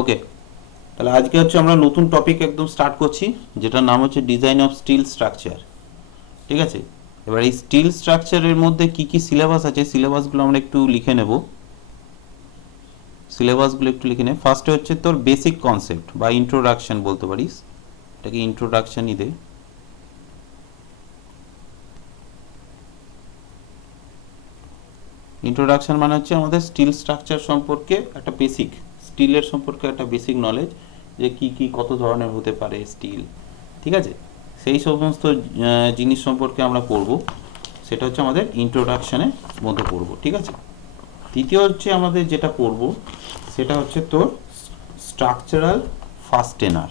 ওকে, তাহলে আজকে হচ্ছে আমরা নতুন টপিক একদম স্টার্ট করছি, যেটার নাম হচ্ছে ডিজাইন অফ স্টিল স্ট্রাকচার। ঠিক আছে, এবার এই স্টিল স্ট্রাকচারের মধ্যে কি কি সিলেবাস আছে, সিলেবাসগুলো আমরা একটু লিখে নেব। সিলেবাসগুলো একটু লিখে নে। ফার্স্টে হচ্ছে তোর বেসিক কনসেপ্ট বা ইন্ট্রোডাকশন বলতে পারিস, এটাকে ইন্ট্রোডাকশনই দে। ইন্ট্রোডাকশন মানে হচ্ছে আমাদের স্টিল স্ট্রাকচার সম্পর্কে একটা বেসিক, স্টিলের সম্পর্কে একটা বেসিক নলেজ, যে কি কি কত ধরনের হতে পারে স্টিল। ঠিক আছে, সেই সমস্ত জিনিস সম্পর্কে আমরা পড়ব, সেটা হচ্ছে আমাদের ইন্ট্রোডাকশনের মধ্যে পড়ব। ঠিক আছে, তৃতীয় হচ্ছে আমাদের যেটা পড়ব সেটা হচ্ছে তোর স্ট্রাকচারাল ফাস্টেনার।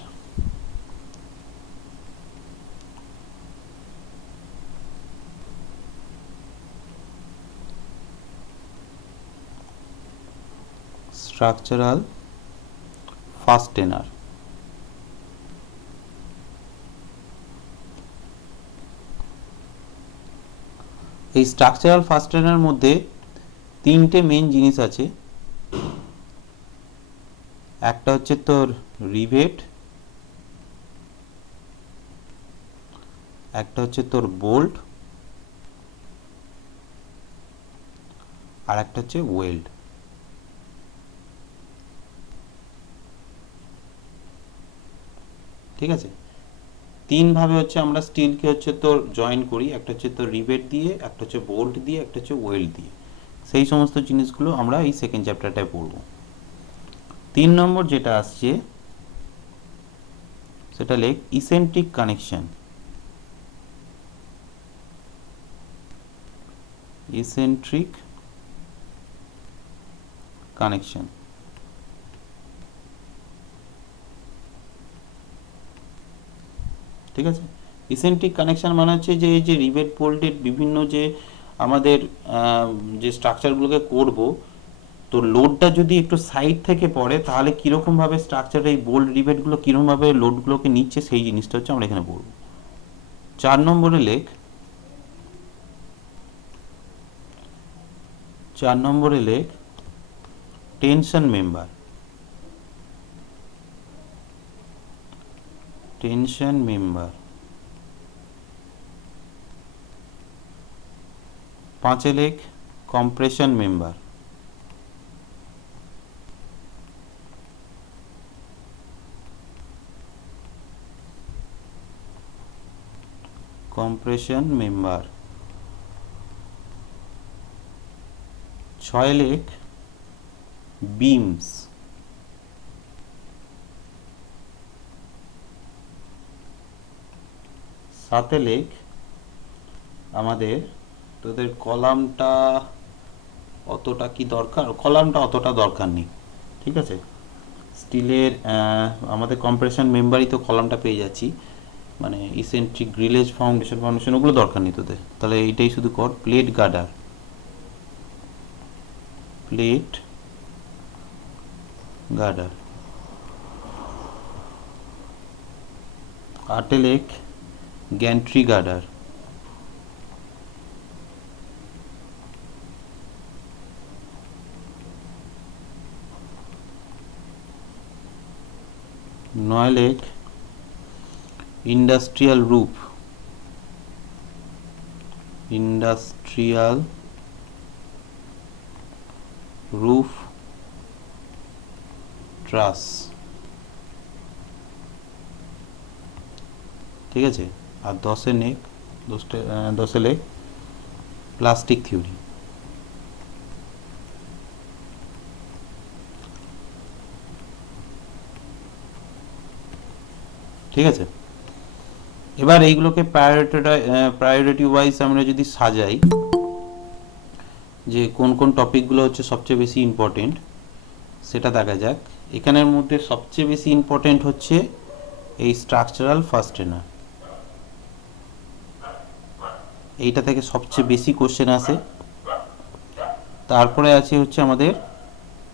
স্ট্রাকচারাল ফাস্টেনার, এই স্ট্রাকচারাল ফাস্টেনার মধ্যে তিনটে মেন জিনিস আছে। একটা হচ্ছে তোর রিভেট, একটা হচ্ছে তোর বোল্ট, আর একটা হচ্ছে ওয়েল্ড। ঠিক আছে, তিন ভাবে হচ্ছে আমরা স্টিলকে হচ্ছে তোর জয়েন করি, একটা হচ্ছে তোর রিভেট দিয়ে, একটা হচ্ছে বোল্ট দিয়ে, একটা হচ্ছে ওয়েল্ড দিয়ে। সেই সমস্ত জিনিসগুলো আমরা এই সেকেন্ড চ্যাপ্টারটায় পড়ব। 3 নম্বর যেটা আসছে সেটা লেখ ইসেন্ট্রিক কানেকশন। ইসেন্ট্রিক কানেকশন, ঠিক আছে। ইসেন্ট্রিক কানেকশন মানে হচ্ছে যে এই যে রিভেট বোল্টের বিভিন্ন যে আমাদের যে স্ট্রাকচারগুলোকে করব, তো লোডটা যদি একটু সাইড থেকে পড়ে তাহলে কীরকমভাবে স্ট্রাকচার এই বোল্ট রিভেটগুলো কীরকমভাবে লোডগুলোকে নিচ্ছে, সেই জিনিসটা হচ্ছে আমরা এখানে পড়ব। 4 নম্বরে লেখ, 4 নম্বরে লেখ টেনশন মেম্বার। Tension member. 5 লেখ কম্প্রেশন মেম্বার। Compression member. 6 লেখ বিমস। 7 লেখ আমাদের তোদের কলামটা অতটা কি দরকার, কলামটা অতটা দরকার নেই। ঠিক আছে, স্টিলের আমাদের কম্প্রেশন মেম্বারই তো কলামটা পেয়ে যাচ্ছি, মানে ইসেন্ট্রিক গ্রিলেজ ফাউন্ডেশন ফাউন্ডেশন ওগুলো দরকার নেই তোদের। তাহলে এইটাই শুধু কর, প্লেট গার্ডার। প্লেট গার্ডার। 8 লেখ গ্যান্ট্রি গার্ডার। 9 লেখ industrial roof. Industrial roof truss. ঠিক আছে, আর 10 লেখ প্লাস্টিক থিওরি। ঠিক আছে, এবার এইগুলোকে প্রায়োরিটি ওয়াইজ আমরা যদি সাজাই, যে কোন কোন টপিকগুলো হচ্ছে সবচেয়ে বেশি ইম্পর্টেন্ট সেটা দেখা যাক। এখানের মধ্যে সবচেয়ে বেশি ইম্পর্টেন্ট হচ্ছে এই স্ট্রাকচারাল ফাস্টেনার, এইটা থেকে সবচেয়ে বেশি কোশ্চেন আসে। তারপরে আছে হচ্ছে আমাদের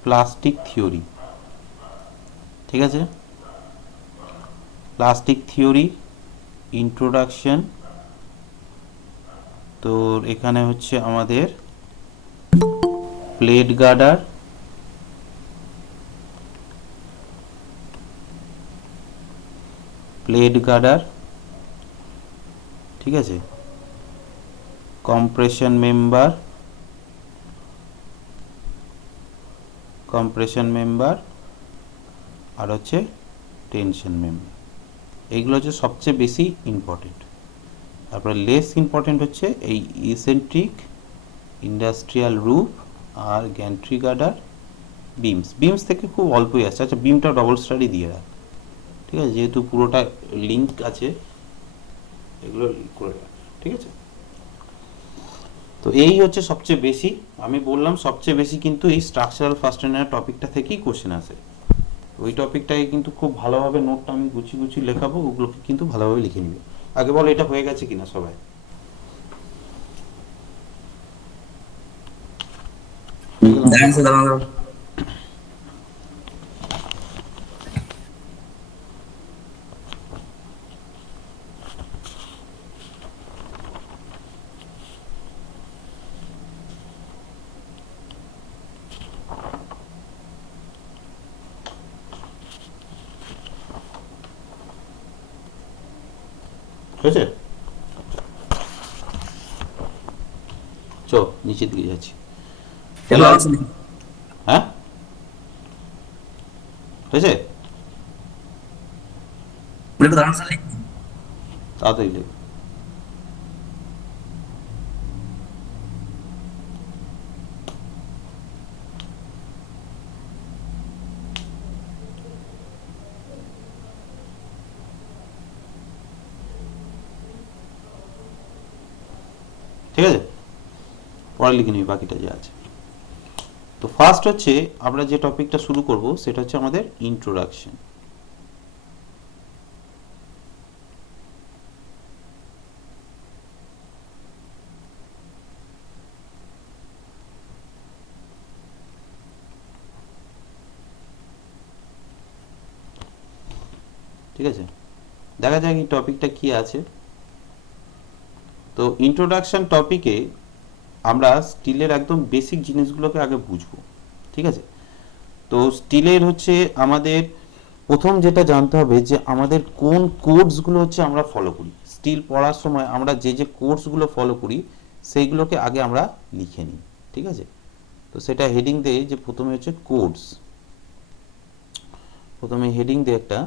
প্লাস্টিক থিওরি। ঠিক আছে, প্লাস্টিক থিওরি ইন্ট্রোডাকশন। তো এখানে হচ্ছে আমাদের প্লেট গার্ডার, প্লেট গার্ডার, ঠিক আছে, কম্প্রেশন মেম্বার, আর হচ্ছে টেনশন মেম্বার। এইগুলো হচ্ছে সবচেয়ে বেশি ইম্পর্টেন্ট। তারপরে লেস ইম্পর্টেন্ট হচ্ছে এই ইসেন্ট্রিক, ইন্ডাস্ট্রিয়াল রুফ আর গ্যান্ট্রি গার্ডার, বিমস থেকে খুব অল্পই আসছে। আচ্ছা, বিমটা ডবল স্টাডি দিয়ে রাখ, ঠিক আছে, যেহেতু পুরোটা লিঙ্ক আছে, এগুলো করে রাখ, ঠিক আছে। তো এই হচ্ছে সবচেয়ে বেশি, আমি বললাম সবচেয়ে বেশি কিন্তু এই স্ট্রাকচারাল ফাস্টেনার টপিকটা থেকেই কোশ্চেন আসে। ওই টপিকটাকে কিন্তু খুব ভালোভাবে নোটটা আমি গুছিয়ে লেখাবো, ওগুলোকে কিন্তু ভালোভাবে লিখে নিবে। আগে বলো এটা হয়ে গেছে কিনা সবাই? হয়েছে? চ নিচের দিকে যাচ্ছি। হ্যাঁ, হয়েছে? তাড়াতাড়ি লেখ। ঠিক আছে, পরে লিখে নিবি বাকিটা যা আছে। তো ফার্স্ট হচ্ছে আমরা যে টপিকটা শুরু করব সেটা হচ্ছে আমাদের ইন্ট্রোডাকশন। ঠিক আছে, দেখা যাক এই টপিকটা কি আছে। তো ইন্ট্রোডাকশন টপিকে আমরা স্টিলের একদম বেসিক জিনিসগুলোকে আগে বুঝবো, ঠিক আছে। তো স্টিলের হচ্ছে আমাদের প্রথম যেটা জানতে হবে যে আমাদের কোন কোডসগুলো হচ্ছে আমরা ফলো করি। স্টিল পড়ার সময় আমরা যে কোডসগুলো ফলো করি সেইগুলোকে আগে আমরা লিখে নিই, ঠিক আছে। তো সেটা হেডিং দিয়ে, যে প্রথমে হচ্ছে কোডস, প্রথমে হেডিং দিয়ে একটা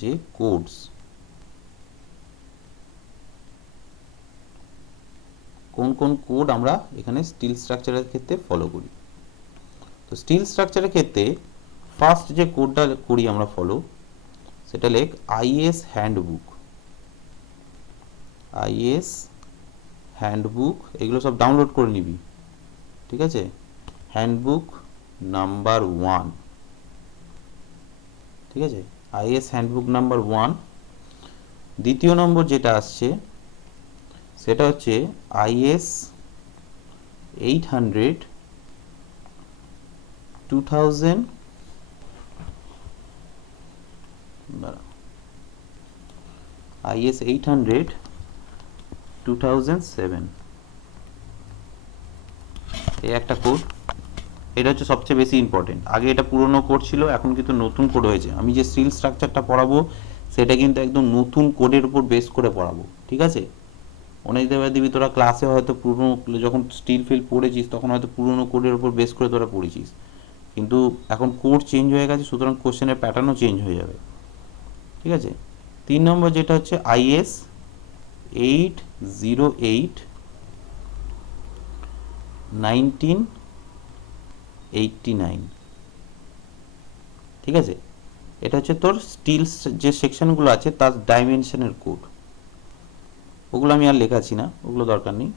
যে কোডস, কোন কোন কোড আমরা এখানে স্টিল স্ট্রাকচারের ক্ষেত্রে ফলো করি। তো স্টিল স্ট্রাকচারের ক্ষেত্রে ফার্স্ট যে কোডটা করি আমরা ফলো, সেটা লেখ আইএস হ্যান্ডবুক। আইএস হ্যান্ডবুক এগুলো সব ডাউনলোড করে নিবি, ঠিক আছে। হ্যান্ডবুক নাম্বার 1, ঠিক আছে, আইএস হ্যান্ডবুক নাম্বার 1। দ্বিতীয় নম্বর যেটা আসছে সেটা হচ্ছে আইএস 800 2000, আইএস 800 2007, এই একটা কোড। এটা হচ্ছে সবচেয়ে বেশি ইম্পর্টেন্ট। আগে এটা পুরনো কোড ছিল, এখন কিন্তু নতুন কোড হয়েছে। আমি যে স্টিল স্ট্রাকচারটা পড়াবো সেটা কিন্তু একদম নতুন কোডের উপর বেস করে পড়াবো, ঠিক আছে। অনেক দিবি তোরা ক্লাসে হয়তো পুরনো, যখন স্টিল ফিল পড়েছিস তখন হয়তো পুরনো কোডের উপর বেস করে তোরা পড়েছিস, কিন্তু এখন কোড চেঞ্জ হয়ে গেছে, সুতরাং কোশ্চেনের প্যাটার্নও চেঞ্জ হয়ে যাবে, ঠিক আছে। 3 নম্বর যেটা হচ্ছে আইএস 808 1989, ঠিক আছে। এটা হচ্ছে তোর স্টিল যে সেকশনগুলো আছে তার ডাইমেনশনের কোড, ওগুলো আমি আর লেখাচ্ছি না, ওগুলো দরকার নেই।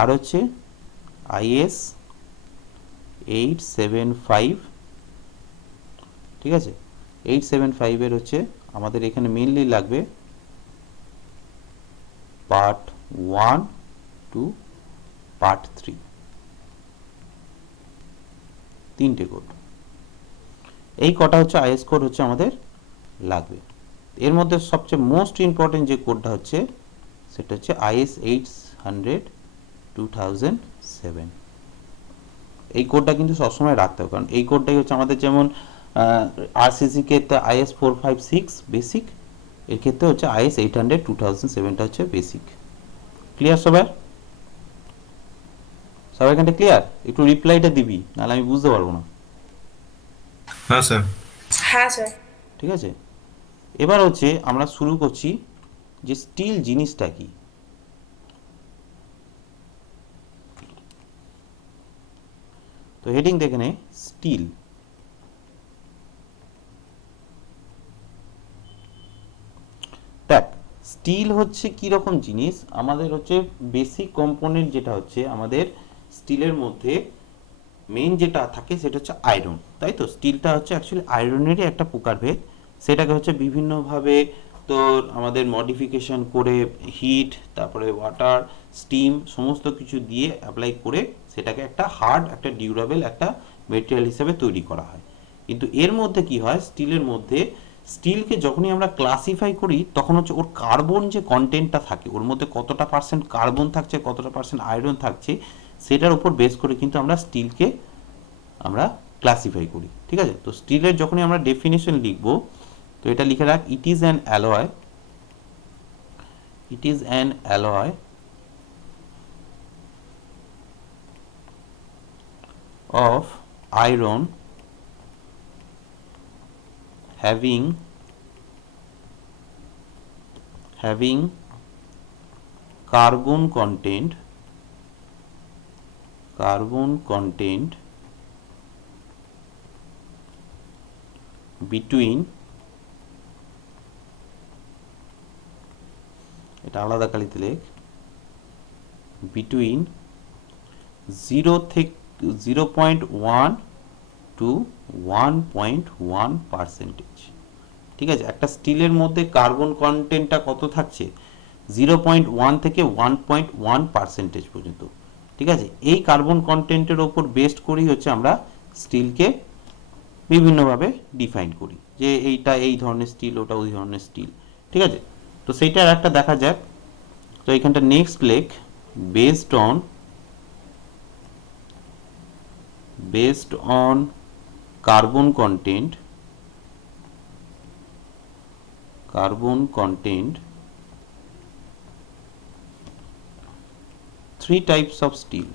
আর হচ্ছে আইএস 875, ঠিক আছে। 875 এর হচ্ছে আমাদের এখানে মেইনলি লাগবে পার্ট 1 টু পার্ট 3, 3টে কোড। এই কটা হচ্ছে আইএস কোড হচ্ছে আমাদের লাগবে। এর মধ্যে সবচেয়ে মোস্ট ইম্পর্টেন্ট যে কোডটা হচ্ছে সেটা হচ্ছে আইএস 800 2007। এই কোডটা কিন্তু সবসময় রাখতে হবে, কারণ এই কোডটাই হচ্ছে আমাদের, যেমন আরসিসি কে আইএস 456 বেসিক, এর ক্ষেত্রে হচ্ছে IS 800 2007টা হচ্ছে বেসিক। ক্লিয়ার সবাই? সবাই এখানটা ক্লিয়ার? একটু রিপ্লাইটা দিবি, নাহলে আমি বুঝতে পারবো না। হ্যাঁ স্যার। হ্যাঁ স্যার। ঠিক আছে, এবার হচ্ছে আমরা শুরু করছি যে স্টিল জিনিসটা কি। তো হেডিং দেখে নে, স্টিল। দেখ, স্টিল হচ্ছে কি রকম জিনিস, আমাদের হচ্ছে বেসিক কম্পোনেন্ট যেটা হচ্ছে আমাদের স্টিলের মধ্যে মেইন যেটা থাকে সেটা হচ্ছে আয়রন, তাই তো? স্টিলটা হচ্ছে অ্যাকচুয়ালি আয়রনেরই একটা প্রকারভেদ। সেটাকে হচ্ছে বিভিন্নভাবে তোর আমাদের মডিফিকেশন করে হিট, তারপরে ওয়াটার, স্টিম সমস্ত কিছু দিয়ে অ্যাপ্লাই করে সেটাকে একটা হার্ড, একটা ডিউরেবল একটা মেটেরিয়াল হিসেবে তৈরি করা হয়। কিন্তু এর মধ্যে কি হয়, স্টিলের মধ্যে স্টিলকে যখনই আমরা ক্লাসিফাই করি তখন হচ্ছে ওর কার্বন যে কন্টেন্টটা থাকে, ওর মধ্যে কতটা পার্সেন্ট কার্বন থাকছে, কতটা পার্সেন্ট আয়রন থাকছে, সেটার উপর বেস করে কিন্তু আমরা স্টিলকে আমরা ক্লাসিফাই করি। ঠিক আছে, তো স্টিলের যখনই আমরা ডেফিনেশন লিখব, তো এটা লিখে রাখ, it is an alloy, it is an alloy of iron having carbon content between, এটা আলাদা কালিতে লেখ, between 0.1 to 1.1%। ঠিক আছে, একটা স্টিলের মধ্যে কার্বন কন্টেন্টটা কত থাকছে, 0.1 থেকে 1.1% পর্যন্ত। ঠিক আছে, এই কার্বন কন্টেন্টের ওপর বেস্ড করেই হচ্ছে আমরা স্টিলকে বিভিন্নভাবে ডিফাইন করি, যে এইটা এই ধরনের স্টিল, ওটা ওই ধরনের স্টিল। ঠিক আছে, তো সেইটা আর একটা দেখা যাক। তো এইখানটা নেক্সট লেখ, based on carbon content, 3 types of steel,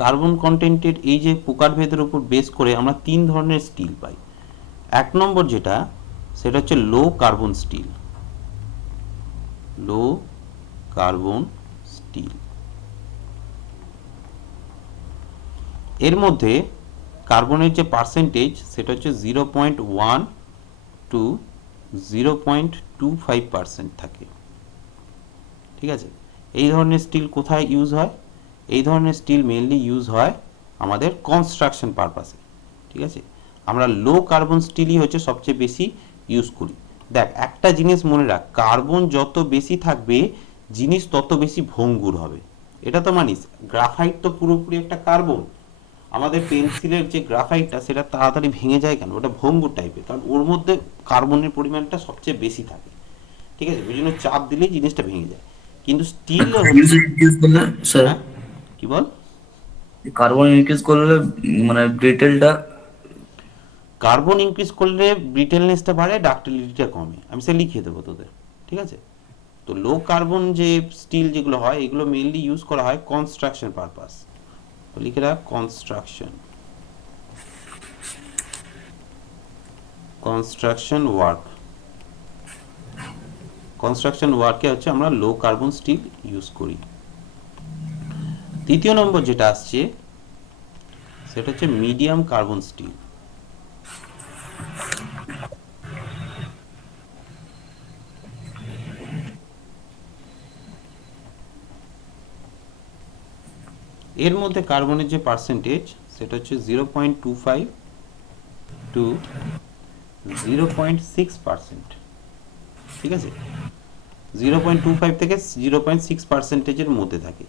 carbon কন্টেন্টের এই যে প্রকারভেদের উপর বেস করে আমরা 3 ধরনের স্টিল পাই। এক নম্বর যেটা, সেটা হচ্ছে লো কার্বন স্টিল, লো কার্বন স্টিল। এর মধ্যে কার্বনের যে পার্সেন্টেজ সেটা হচ্ছে 0.1 টু 0.25% থাকে। ঠিক আছে, এই ধরনের স্টিল কোথায় ইউজ হয়? এই ধরনের স্টিল মেইনলি ইউজ হয় আমাদের কনস্ট্রাকশন পারপাসে। ঠিক আছে, আমরা লো কার্বন স্টিলই হচ্ছে সবচেয়ে বেশি ইউজ করি। দেখ, একটা জিনিস মনে রাখ, কার্বন যত বেশি থাকবে জিনিস তত বেশি ভঙ্গুর হবে। এটা তো মানিস, গ্রাফাইট তো পুরোপুরি একটা কার্বন। আমাদের পেন্সিলের যে গ্রাফাইটটা সেটা তাড়াতাড়ি ভেঙে যায় কেন? ওটা ভঙ্গুর টাইপের, কারণ ওর মধ্যে কার্বনের পরিমাণটা সবচেয়ে বেশি থাকে। ঠিক আছে, ওই জন্য চাপ দিলেই জিনিসটা ভেঙে যায়। কিন্তু স্টিল হচ্ছে, ইনক্রিজ করলে স্যার, হ্যাঁ কি বল? কার্বন ইনক্রিজ করলে মানে ব্রিটেলটা। কার্বন ইনক্রিজ করলে ব্রিটেলনেসটা বাড়ে, ডাক্টিলিটিটা কমে, আমি সে লিখিয়ে দেবো তোদের। ঠিক আছে, তো লো কার্বন যে স্টিল যেগুলো হয় এগুলো মেইনলি ইউজ করা হয় কনস্ট্রাকশন পারপাস। তো লিখে রাখ, কনস্ট্রাকশন ওয়ার্কে হচ্ছে আমরা লো কার্বন স্টিল ইউজ করি। তৃতীয় নম্বর যেটা আসছে সেটা হচ্ছে মিডিয়াম কার্বন স্টিল। এর মধ্যে কার্বনের যে পার্সেন্টেজ সেটা হচ্ছে 0.25 টু 0.6%। ঠিক আছে, 0.25 থেকে 0.6%-এর মধ্যে থাকে।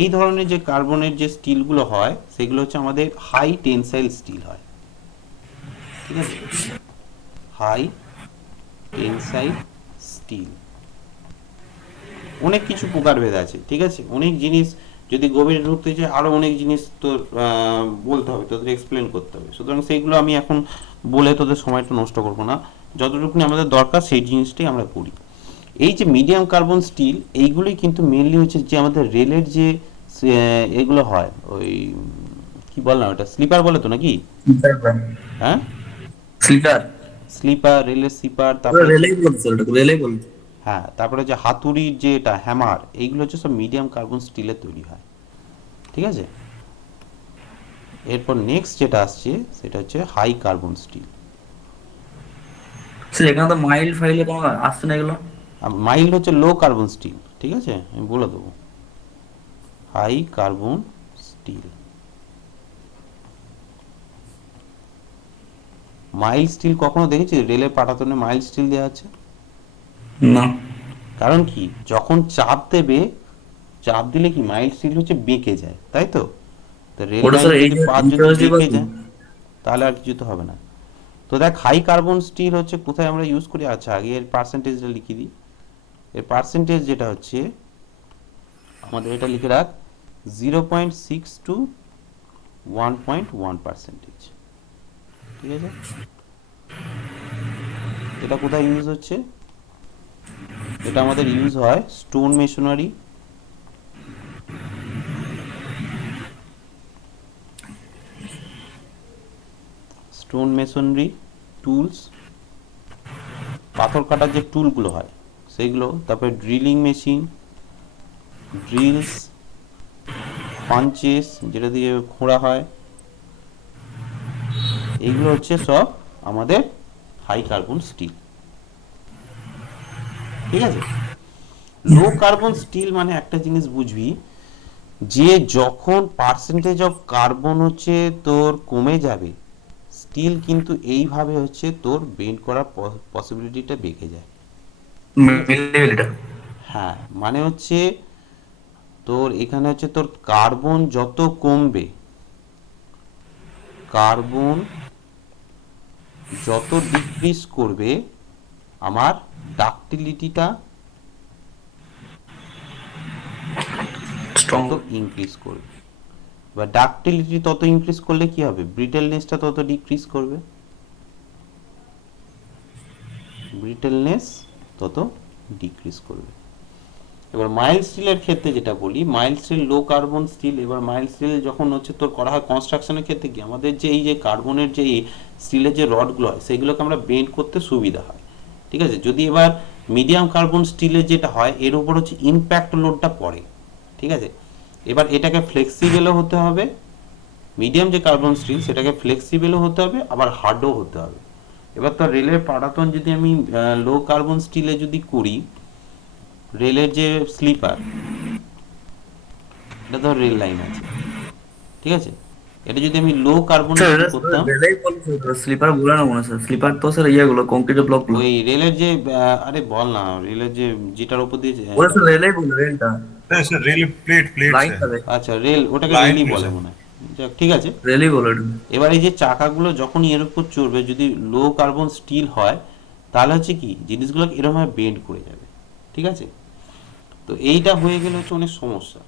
এই ধরনের যে কার্বনের যে স্টিলগুলো হয় সেগুলো হচ্ছে আমাদের হাই টেনসাইল স্টিল হয়। ঠিক আছে, হাই টেনসাইল স্টিল। অনেক কিছু প্রকারভেদ আছে। ঠিক আছে, অনেক জিনিস যদি গভীরে ঢুকতে চাই আরো অনেক জিনিস তোর বলতে হবে, তোদের এক্সপ্লেন করতে হবে। সুতরাং সেইগুলো আমি এখন বলে তোদের সময়টা নষ্ট করব না, যতটুকু আমাদের দরকার সেই জিনিসটাই আমরা করি। এই যে মিডিয়াম কার্বন স্টিল, এইগুলোই কিন্তু মেনলি হচ্ছে যে আমাদের রেলের যে এগুলো হয়, ওই কি বললাম, ওটা স্লিপার বলে তো নাকি? হ্যাঁ, স্লিপার, স্লিপার, রেলের স্লিপার, তারপরে হচ্ছে, রেলেই বলছে, ওটাকে রেলেই বলছে। হ্যাঁ, তারপরে যে হাতুড়ির যে এটা হ্যামার, এইগুলো হচ্ছে সব মিডিয়াম কার্বন স্টিলের তৈরি হয়। ঠিক আছে, এরপর নেক্সট যেটা আসছে সেটা হচ্ছে হাই কার্বন স্টিল। স্যার এখানে তো মাইল ফাইলে কোনো আসছে না এগুলো। মাইল্ড হচ্ছে লো কার্বন স্টিল, ঠিক আছে, আমি বলে দেবো। High carbon steel, mild steel কখনো দেখেছি রেলের পাটাতনে মাইল্ড স্টিল দেওয়া আছে? না। কারণ কি, যখন চাপ দেবে, চাপ দিলে কি মাইল্ড স্টিল হচ্ছে বেঁকে যায়, তাই তো? তো রেল ওটা স্যার লাইনের এই যদি যে পাত যদি ইন্টারেস্ট বেঁকে যায় তাহলে আর কিছু তো হবে না। তো দেখ, হাই কার্বন স্টিল হচ্ছে কোথায় আমরা ইউজ করি। আচ্ছা, আগে এর পার্সেন্টেজটা লিখে দিই। এর পার্সেন্টেজ যেটা হচ্ছে আমাদের, এটা লিখে রাখ, 0.6 টু 1.1%। ঠিক আছে, এটা কোথায় ইউজ হচ্ছে? এটা আমাদের ইউজ হয় stone masonry, stone masonry tools, পাথর কাটার যে টুলগুলো হয় সেইগুলো, তারপরে ড্রিলিং মেশিন, ড্রিলস, পাঞ্চেস যেটা দিয়ে খোঁড়া হয়, এইগুলো হচ্ছে সব আমাদের হাই কার্বন স্টিল। ঠিক আছে, লো কার্বন স্টিল মানে একটা জিনিস বুঝবি, যে যখন পার্সেন্টেজ অফ কার্বন হচ্ছে তোর কমে যাবে, স্টিল কিন্তু এইভাবে হচ্ছে তোর বেন্ড করার পসিবিলিটিটা বেড়ে যায়। ঠিক আছে, মিলিমিটার। হ্যাঁ, মানে হচ্ছে তোর এখানে হচ্ছে তোর কার্বন যত কমবে, কার্বন যত ডিক্রিজ করবে, আমার ডাক্টিলিটিটা স্ট্রং। তত ইনক্রিজ করবে। এবার ডাক্টিলিটি তত ইনক্রিজ করলে কি হবে, ব্রিটেলনেসটা তত ডিক্রিজ করবে, ব্রিটেলনেস তত ডিক্রিজ করবে। এবার মাইল্ড স্টিলের ক্ষেত্রে যেটা বলি, মাইল্ড স্টিল লো কার্বন স্টিল। এবার মাইল্ড স্টিল যখন হচ্ছে তোর করা হয় কনস্ট্রাকশনের ক্ষেত্রে, কি আমাদের যে এই যে কার্বনের যে স্টিলের যে রডগুলো হয় সেগুলোকে আমরা বেন্ড করতে সুবিধা হয়। ঠিক আছে, যদি এবার মিডিয়াম কার্বন স্টিলের যেটা হয়, এর উপর হচ্ছে ইম্প্যাক্ট লোডটা পড়ে। ঠিক আছে, এবার এটাকে ফ্লেক্সিবলও হতে হবে, মিডিয়াম যে কার্বন স্টিল সেটাকে ফ্লেক্সিবলও হতে হবে, আবার হার্ডও হতে হবে। এবার তো রেলের পাটাতন যদি আমি লো কার্বন স্টিলে যদি করি, রেলের যে স্লিপার, এটা তো রেল লাইন আছে, ঠিক আছে, এটা যদি আমি লো কার্বনে যদি করতাম, রেলেই বলছে, স্লিপার বলে না মনে হয় স্যার। স্লিপার তো স্যার ইয়েগুলো কংক্রিটের ব্লকগুলো। ওই রেলের যে আরে বল না, রেলের যে যেটার উপর দিয়ে ওটা স্যার রেলেই বলে, রেলটা है सर रेल प्लेट प्लेट्स है। লাইনটা রে। আচ্ছা, রেল, ওটাকে लाइन রেলই में বলে सर। মনে হয়। যাক, ঠিক আছে। রেলই বলে ওটা। এবার এই যে চাকাগুলো যখন এর উপর চড়বে, যদি লো কার্বন স্টিল হয়, তাহলে হচ্ছে কি জিনিসগুলো এরকম ভাবে বেন্ড করে যাবে। ঠিক আছে, তো এইটা হয়ে গেলে হচ্ছে অনেক সমস্যা।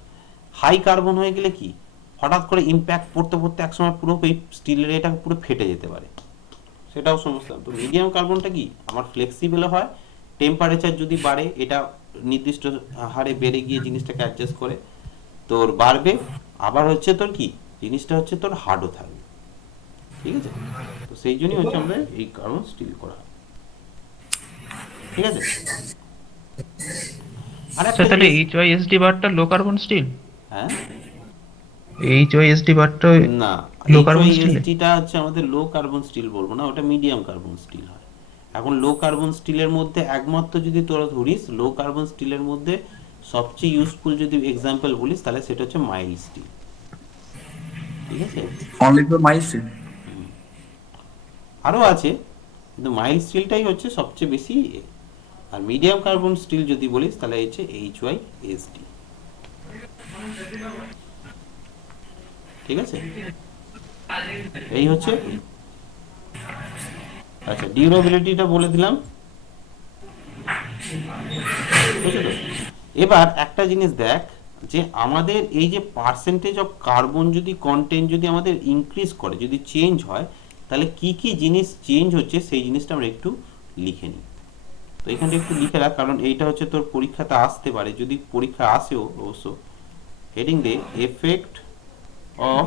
হাই কার্বন হয়ে গেলে কি, হঠাৎ করে ইম্প্যাক্ট পড়তে পড়তে একসময় পুরো স্টিলের এটা পুরো ফেটে যেতে পারে, সেটাও সমস্যা। তো মিডিয়াম কার্বনটা কি আমার ফ্লেক্সিবল হয়, টেম্পারেচার যদি বাড়ে এটা নির্দিষ্ট হারে বেড়ে গিয়ে জিনিসটাকে অ্যাডজাস্ট করে তোর বাড়বে, আবার হচ্ছে তোর কি জিনিসটা হচ্ছে তোর হার্ডও থাকবে। ঠিক আছে, তো সেই জন্যই হচ্ছে আমরা এই কার্বন স্টিল করা হয়। ঠিক আছে, আর একটা স্যার তাহলে জিনিস, HYSD বারটা লো কার্বন স্টিল? হ্যাঁ, HYSD বারটা না, লো কার্বন স্টিল? এইচওআইএসটিটা হচ্ছে আমাদের লো কার্বন স্টিল বলবো না, ওটা মিডিয়াম কার্বন স্টিল হয়। এখন লো কার্বন স্টিলের মধ্যে একমাত্র যদি তোরা ধরিস, লো কার্বন স্টিলের মধ্যে সবচেয়ে ইউজফুল যদি এক্সাম্পল বলিস, তাহলে সেটা হচ্ছে মাইল্ড স্টিল। ঠিক আছে, অনলি ফর মাইস্ট্রিম। আরও আছে, কিন্তু মাইল্ড স্টিলটাই হচ্ছে সবচেয়ে বেশি আর মিডিয়াম কার্বন স্টিল যদি বলিস তাহলে হচ্ছে এইচওআইএসটি। ঠিক আছে, এই হচ্ছে। আচ্ছা, ডিউরেবিলিটিটা বলে দিলাম, বুঝছো তো? এবার একটা জিনিস দেখ, যে আমাদের এই যে পার্সেন্টেজ অফ কার্বন যদি কন্টেন্ট যদি আমাদের ইনক্রিজ করে, যদি চেঞ্জ হয়, তাহলে কি কি জিনিস চেঞ্জ হচ্ছে সেই জিনিসটা আমরা একটু লিখে নিই। তো এখানটা একটু লিখে রাখ, কারণ এইটা হচ্ছে তোর পরীক্ষাতে আসতে পারে, যদি পরীক্ষা আসেও অবশ্য। হেডিং দে effect of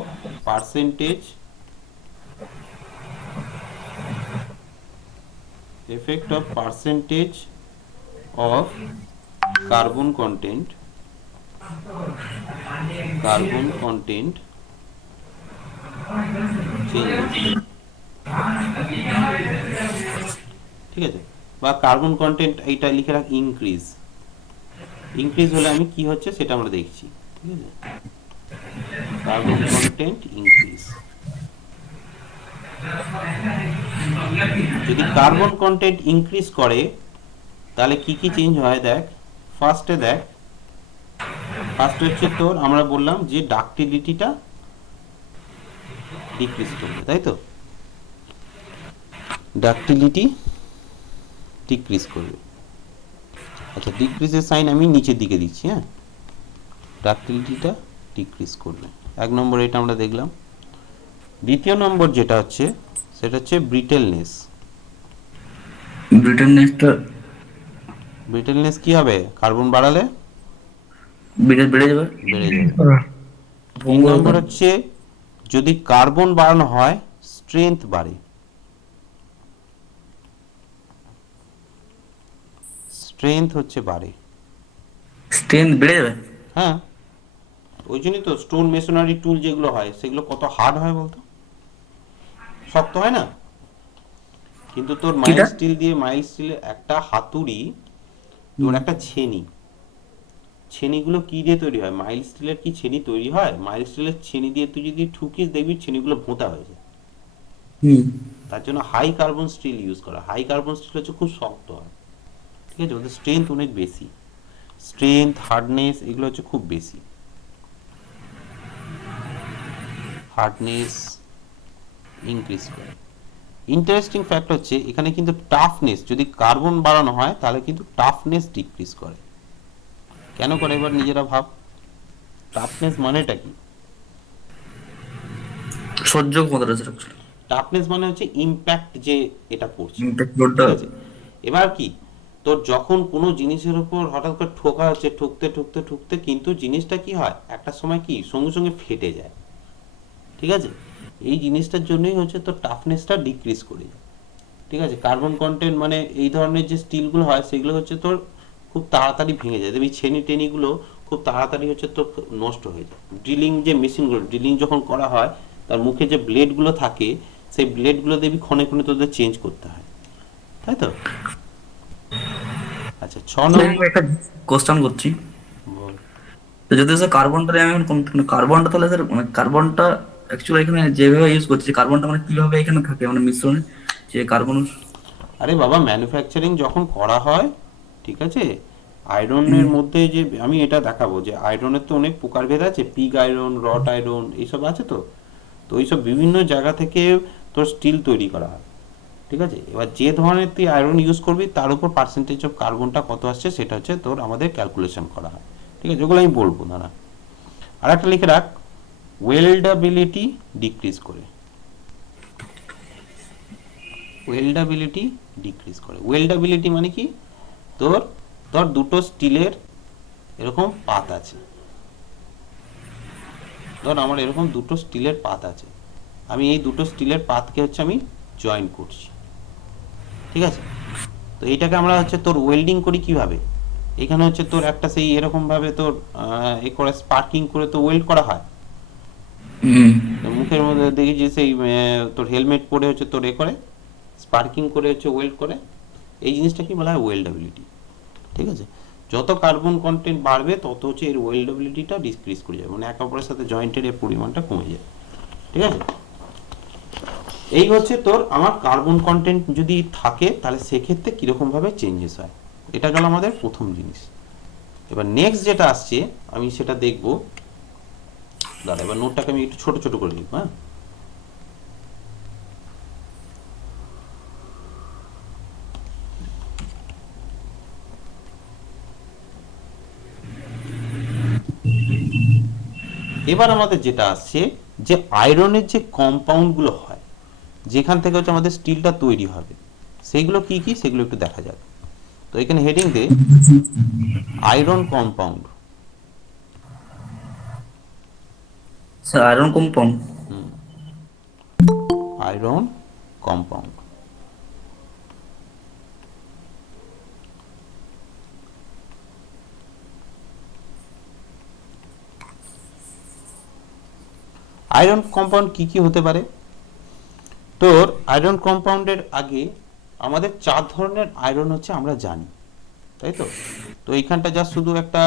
percentage of carbon content changes, ঠিক আছে, বা কার্বন কন্টেন্ট এইটা লিখে রাখ ইনক্রিজ হলে আমি কি হচ্ছে সেটা আমরা দেখছি, ঠিক আছে, কার্বন কন্টেন্ট ইনক্রিজ। যদি কার্বন কন্টেন্ট ইনক্রিজ করে তাহলে কি কি চেঞ্জ হয় দেখ। ফার্স্টে হচ্ছে তোর আমরা বললাম যে ডাক্টিলিটিটা ডিক্রিজ করবে, তাই তো, ডাক্টিলিটি ডিক্রিজ করবে। আচ্ছা, ডিক্রিজের সাইন আমি নিচের দিকে দিচ্ছি, হ্যাঁ, ডাক্টিলিটিটা ডিক্রিজ করবে। 1 নম্বর এটা আমরা দেখলাম। দ্বিতীয় নম্বর যেটা হচ্ছে সেটা হচ্ছে ব্রিটেলনেস। ব্রিটেলনেস কি হবে? কার্বন বাড়ালে বেড়ে যাবে। বেড়ে যাবে। 3 নম্বর হচ্ছে যদি কার্বন বাড়ানো হয় স্ট্রেংথ বাড়ে। স্ট্রেংথ হচ্ছে বাড়ে। স্ট্রেংথ বেড়ে যাবে। হ্যাঁ, ওই জন্যই তো স্টোন মেশনারি টুল যেগুলো হয় সেগুলো কত হার্ড হয় বলতো, শক্ত হয় না? কিন্তু তোর মাইল স্টিলের একটা হাতুড়ি, তোর একটা ছেনিগুলো কি দিয়ে তৈরি হয়? মাইল স্টিলের কি ছেনি তৈরি হয়? মাইল স্টিলের ছেনি দিয়ে তুই যদি ঠুকিস দেখবি ছেনিগুলো ভোঁতা হয়ে যায়। তার জন্য হাই কার্বন স্টিল ইউজ করা। হাই কার্বন স্টিল হচ্ছে খুব শক্ত হয়, ঠিক আছে, ওদের স্ট্রেংথ অনেক বেশি, স্ট্রেংথ হার্ডনেস এগুলো হচ্ছে খুব বেশি। হার্ডনেস ইনক্রিজ করে। ইন্টারেস্টিং ফ্যাক্ট হচ্ছে এখানে কিন্তু টাফনেস, যদি কার্বন বাড়ানো হয় তাহলে কিন্তু টাফনেস ডিক্রিজ করে। কেন করে এবার নিজেরা ভাব। টাফনেস মানেটা কি? সহ্য ক্ষমতাটা। টাফনেস মানে হচ্ছে ইম্প্যাক্ট, যে এটা পড়ছে, ইমপ্যাক্ট ঠিক লোডটা। আছে। এবার কি, তোর যখন কোনো জিনিসের উপর হঠাৎ করে ঠোকা হচ্ছে, ঠুকতে কিন্তু জিনিসটা কি হয়, একটা সময় কি সঙ্গে সঙ্গে ফেটে যায়, ঠিক আছে। এই জিনিসটার জন্যই হচ্ছে তোর টাফনেসটা ডিক্রিজ করে যায়, ঠিক আছে। কার্বন কন্টেন্ট মানে এই ধরনের যে স্টিলগুলো হয় সেগুলো হচ্ছে তোর খুব তাড়াতাড়ি ভেঙে যায়, দেখবি টেনিগুলো খুব তাড়াতাড়ি হচ্ছে তোর নষ্ট হয়ে যায়। ড্রিলিং যে মেশিনগুলো, ড্রিলিং যখন করা হয় তার মুখে যে ব্লেডগুলো থাকে সেই ব্লেডগুলো দেখবি ক্ষণে ক্ষণে তোদের চেঞ্জ করতে হয়, তাই তো। আচ্ছা, 6 নম্বর একটা কোশ্চেন করছি। বল। তো যদি স্যার কার্বনটা আমি এখন কার্বনটা তাহলে স্যার মানে কার্বনটা অ্যাকচুয়ালি এখানে যেভাবে ইউজ করছি কার্বনটা মানে কিভাবে এখানে থাকে মানে মিশ্রণে যে কার্বন। আরে বাবা, ম্যানুফ্যাকচারিং যখন করা হয়, ঠিক আছে, আয়রনের মধ্যে যে আমি এটা দেখাবো যে আয়রনের তো অনেক প্রকারভেদ আছে, পিগ আয়রন, রট আয়রন এইসব আছে তো। তো এইসব বিভিন্ন জায়গা থেকে তোর স্টিল তৈরি করা হয়, ঠিক আছে। এবার যে ধরনের তুই আয়রন ইউজ করবি তার উপর পার্সেন্টেজ অফ কার্বনটা কত আসছে সেটা হচ্ছে তোর আমাদের ক্যালকুলেশন করা হয়, ঠিক আছে। ওগুলো আমি বলবো না। আর একটা লিখে রাখ, ওয়েল্ডাবিলিটি ডিক্রিজ করে। ওয়েল্ডাবিলিটি ডিক্রিজ করে। ওয়েল্ডাবিলিটি মানে কি, তোর ধর দুটো স্টিলের এরকম পাত আছে, ধর আমার এরকম দুটো স্টিলের পাত আছে, আমি এই দুটো স্টিলের পাতকে হচ্ছে আমি জয়েন করছি, ঠিক আছে। তো এইটাকে আমরা হচ্ছে তোর ওয়েল্ডিং করি কিভাবে, এখানে হচ্ছে তোর একটা সেই এরকম ভাবে তোর এ করে স্পার্কিং করে তো ওয়েল্ড করা হয়। মুখের মধ্যে দেখি যে সেই তোর হেলমেট পরে হচ্ছে তোর এ করে স্পার্কিং করে হচ্ছে ওয়েল্ড করে, এই জিনিসটা কি বলা হয় ওয়েল্ডাবিলিটি, ঠিক আছে। যত কার্বন কন্টেন্ট বাড়বে তত হচ্ছে এর ওয়েল্ডাবিলিটিটা ডিক্রিজ করে যাবে, মানে একে অপরের সাথে জয়েন্টের এর পরিমাণটা কমে যাবে, ঠিক আছে। এই হচ্ছে তোর আমার কার্বন কন্টেন্ট যদি থাকে তাহলে সেক্ষেত্রে কিরকম ভাবে চেঞ্জেস হয়, এটা গেল আমাদের প্রথম জিনিস। এবার নেক্সট যেটা আসছে আমি সেটা দেখব। দাঁড়া, এবার নোটটাকে আমি একটু ছোট ছোট করে লিখবো, হ্যাঁ। এবার আমাদের যেটা আসছে যে আয়রনের যে কম্পাউন্ডগুলো হয়, যেখান থেকে হচ্ছে আমাদের স্টিলটা তৈরি হবে, সেইগুলো কি কি সেগুলো একটু দেখা যাক। তো এখানে হেডিং দে iron compound. Sir iron compound. Iron compound, iron compound কি কি হতে পারে? তোর আয়রন কম্পাউন্ডের আগে আমাদের 4 ধরনের আয়রন হচ্ছে আমরা জানি, তাই তো? তো এইখানটা জাস্ট শুধু একটা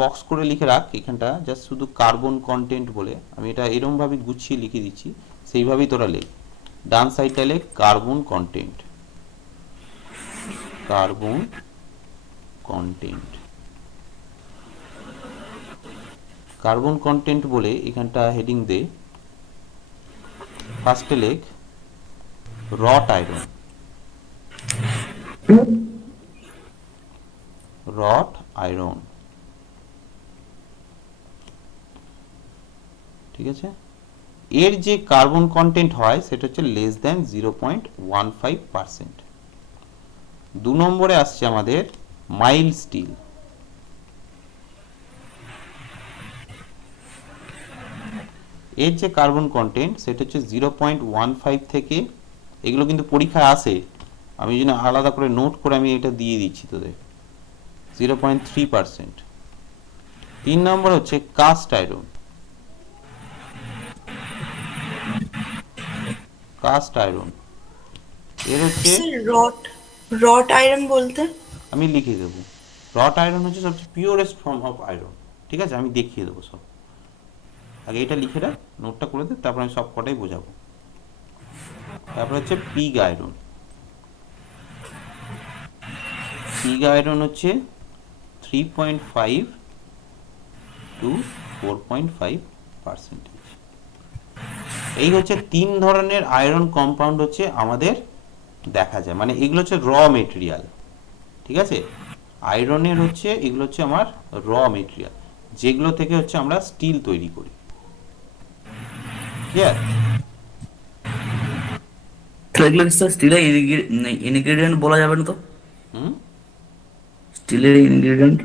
বক্স করে লিখে রাখ, এখানটা জাস্ট শুধু কার্বন কন্টেন্ট বলে, আমি এটা এরকম ভাবে গুছিয়ে লিখে দিচ্ছি, সেইভাবেই তোরা লেখ। ডান সাইডটা লেখ carbon content, carbon content, carbon content বলে এখানটা হেডিং দে ফার্স্টে লেখ রট আয়রন, রট আয়রন, ঠিক আছে? এর যে কার্বন কন্টেন্ট হয় সেটা হচ্ছে লেস দ্যান 0.15%। 2 নম্বরে আসছে আমাদের মাইল স্টিল, এর যে কার্বন কন্টেন্ট সেটা হচ্ছে 0.15 থেকে, এগুলো কিন্তু পরীক্ষায় আসে, আমি যেন আলাদা করে নোট করে আমি এটা দিয়ে দিচ্ছি তোদের, 0.3%। 3 নম্বর হচ্ছে কাস্ট আয়রন, কাস্ট আয়রন এর হচ্ছে, রট রট আয়রন বলতে? আমি লিখে দেবো, রট আয়রন হচ্ছে সবচেয়ে পিওরেস্ট ফর্ম অফ আয়রন, ঠিক আছে? আমি দেখিয়ে দেবো সব, আগে এটা লিখে রাখ, নোটটা করে দে, তারপর আমি সব কটাই বোঝাবো। তারপর হচ্ছে পিগ আয়রন, পিগ আয়রন হচ্ছে 3.5 টু 4.5%। এই হচ্ছে 3 ধরনের আয়রন কম্পাউন্ড হচ্ছে আমাদের দেখা যায়, মানে এগুলো হচ্ছে র মেটেরিয়াল, ঠিক আছে? আয়রনের হচ্ছে এগুলো হচ্ছে আমার র মেটেরিয়াল, যেগুলো থেকে হচ্ছে আমরা স্টিল তৈরি করি, ক্লিয়ার? তাহলে এগুলো স্যার স্টিলের ইনগ্রেডিয়েন্ট বলা যাবে না তো? হুম, স্টিলের ইনগ্রেডিয়েন্ট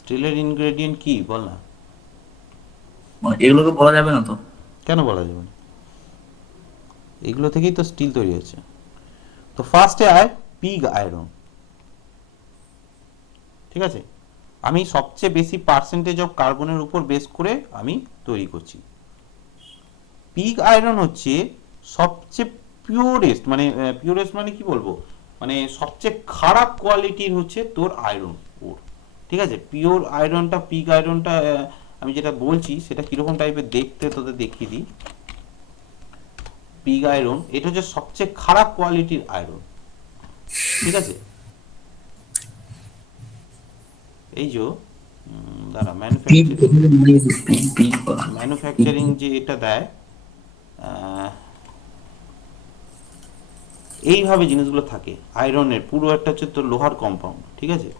স্টিলের ইনগ্রেডিয়েন্ট কি বল না? মানে এগুলোকে বলা যাবে না তো? কেন বলা যাবে না? এগুলো থেকেই তো স্টিল তৈরি হচ্ছে। তো ফার্স্টে আয় পিগ আয়রন, ঠিক আছে? আমি সবচেয়ে বেশি পার্সেন্টেজ অফ কার্বনের উপর বেস করে আমি তৈরি করছি। পিগ আয়রন হচ্ছে সবচেয়ে পিওরেস্ট, মানে পিওরেস্ট মানে কি বলবো, মানে সবচেয়ে খারাপ কোয়ালিটির হচ্ছে তোর আয়রন ওর, ঠিক আছে? পিওর আয়রনটা, পিগ আয়রনটা আমি যেটা বলছি সেটা কিরকম টাইপের দেখতে তোদের দেখিয়ে দিই। পিগ আয়রন এটা হচ্ছে সবচেয়ে খারাপ কোয়ালিটির আয়রন, ঠিক আছে? এই যে দাঁড়া, ম্যানুফ্যাকচারিং যে এটা দেয়, এইভাবে জিনিসগুলো থাকে আয়রনের, পুরো একটা হচ্ছে তোর লোহার কম্পাউন্ড, ঠিক আছে?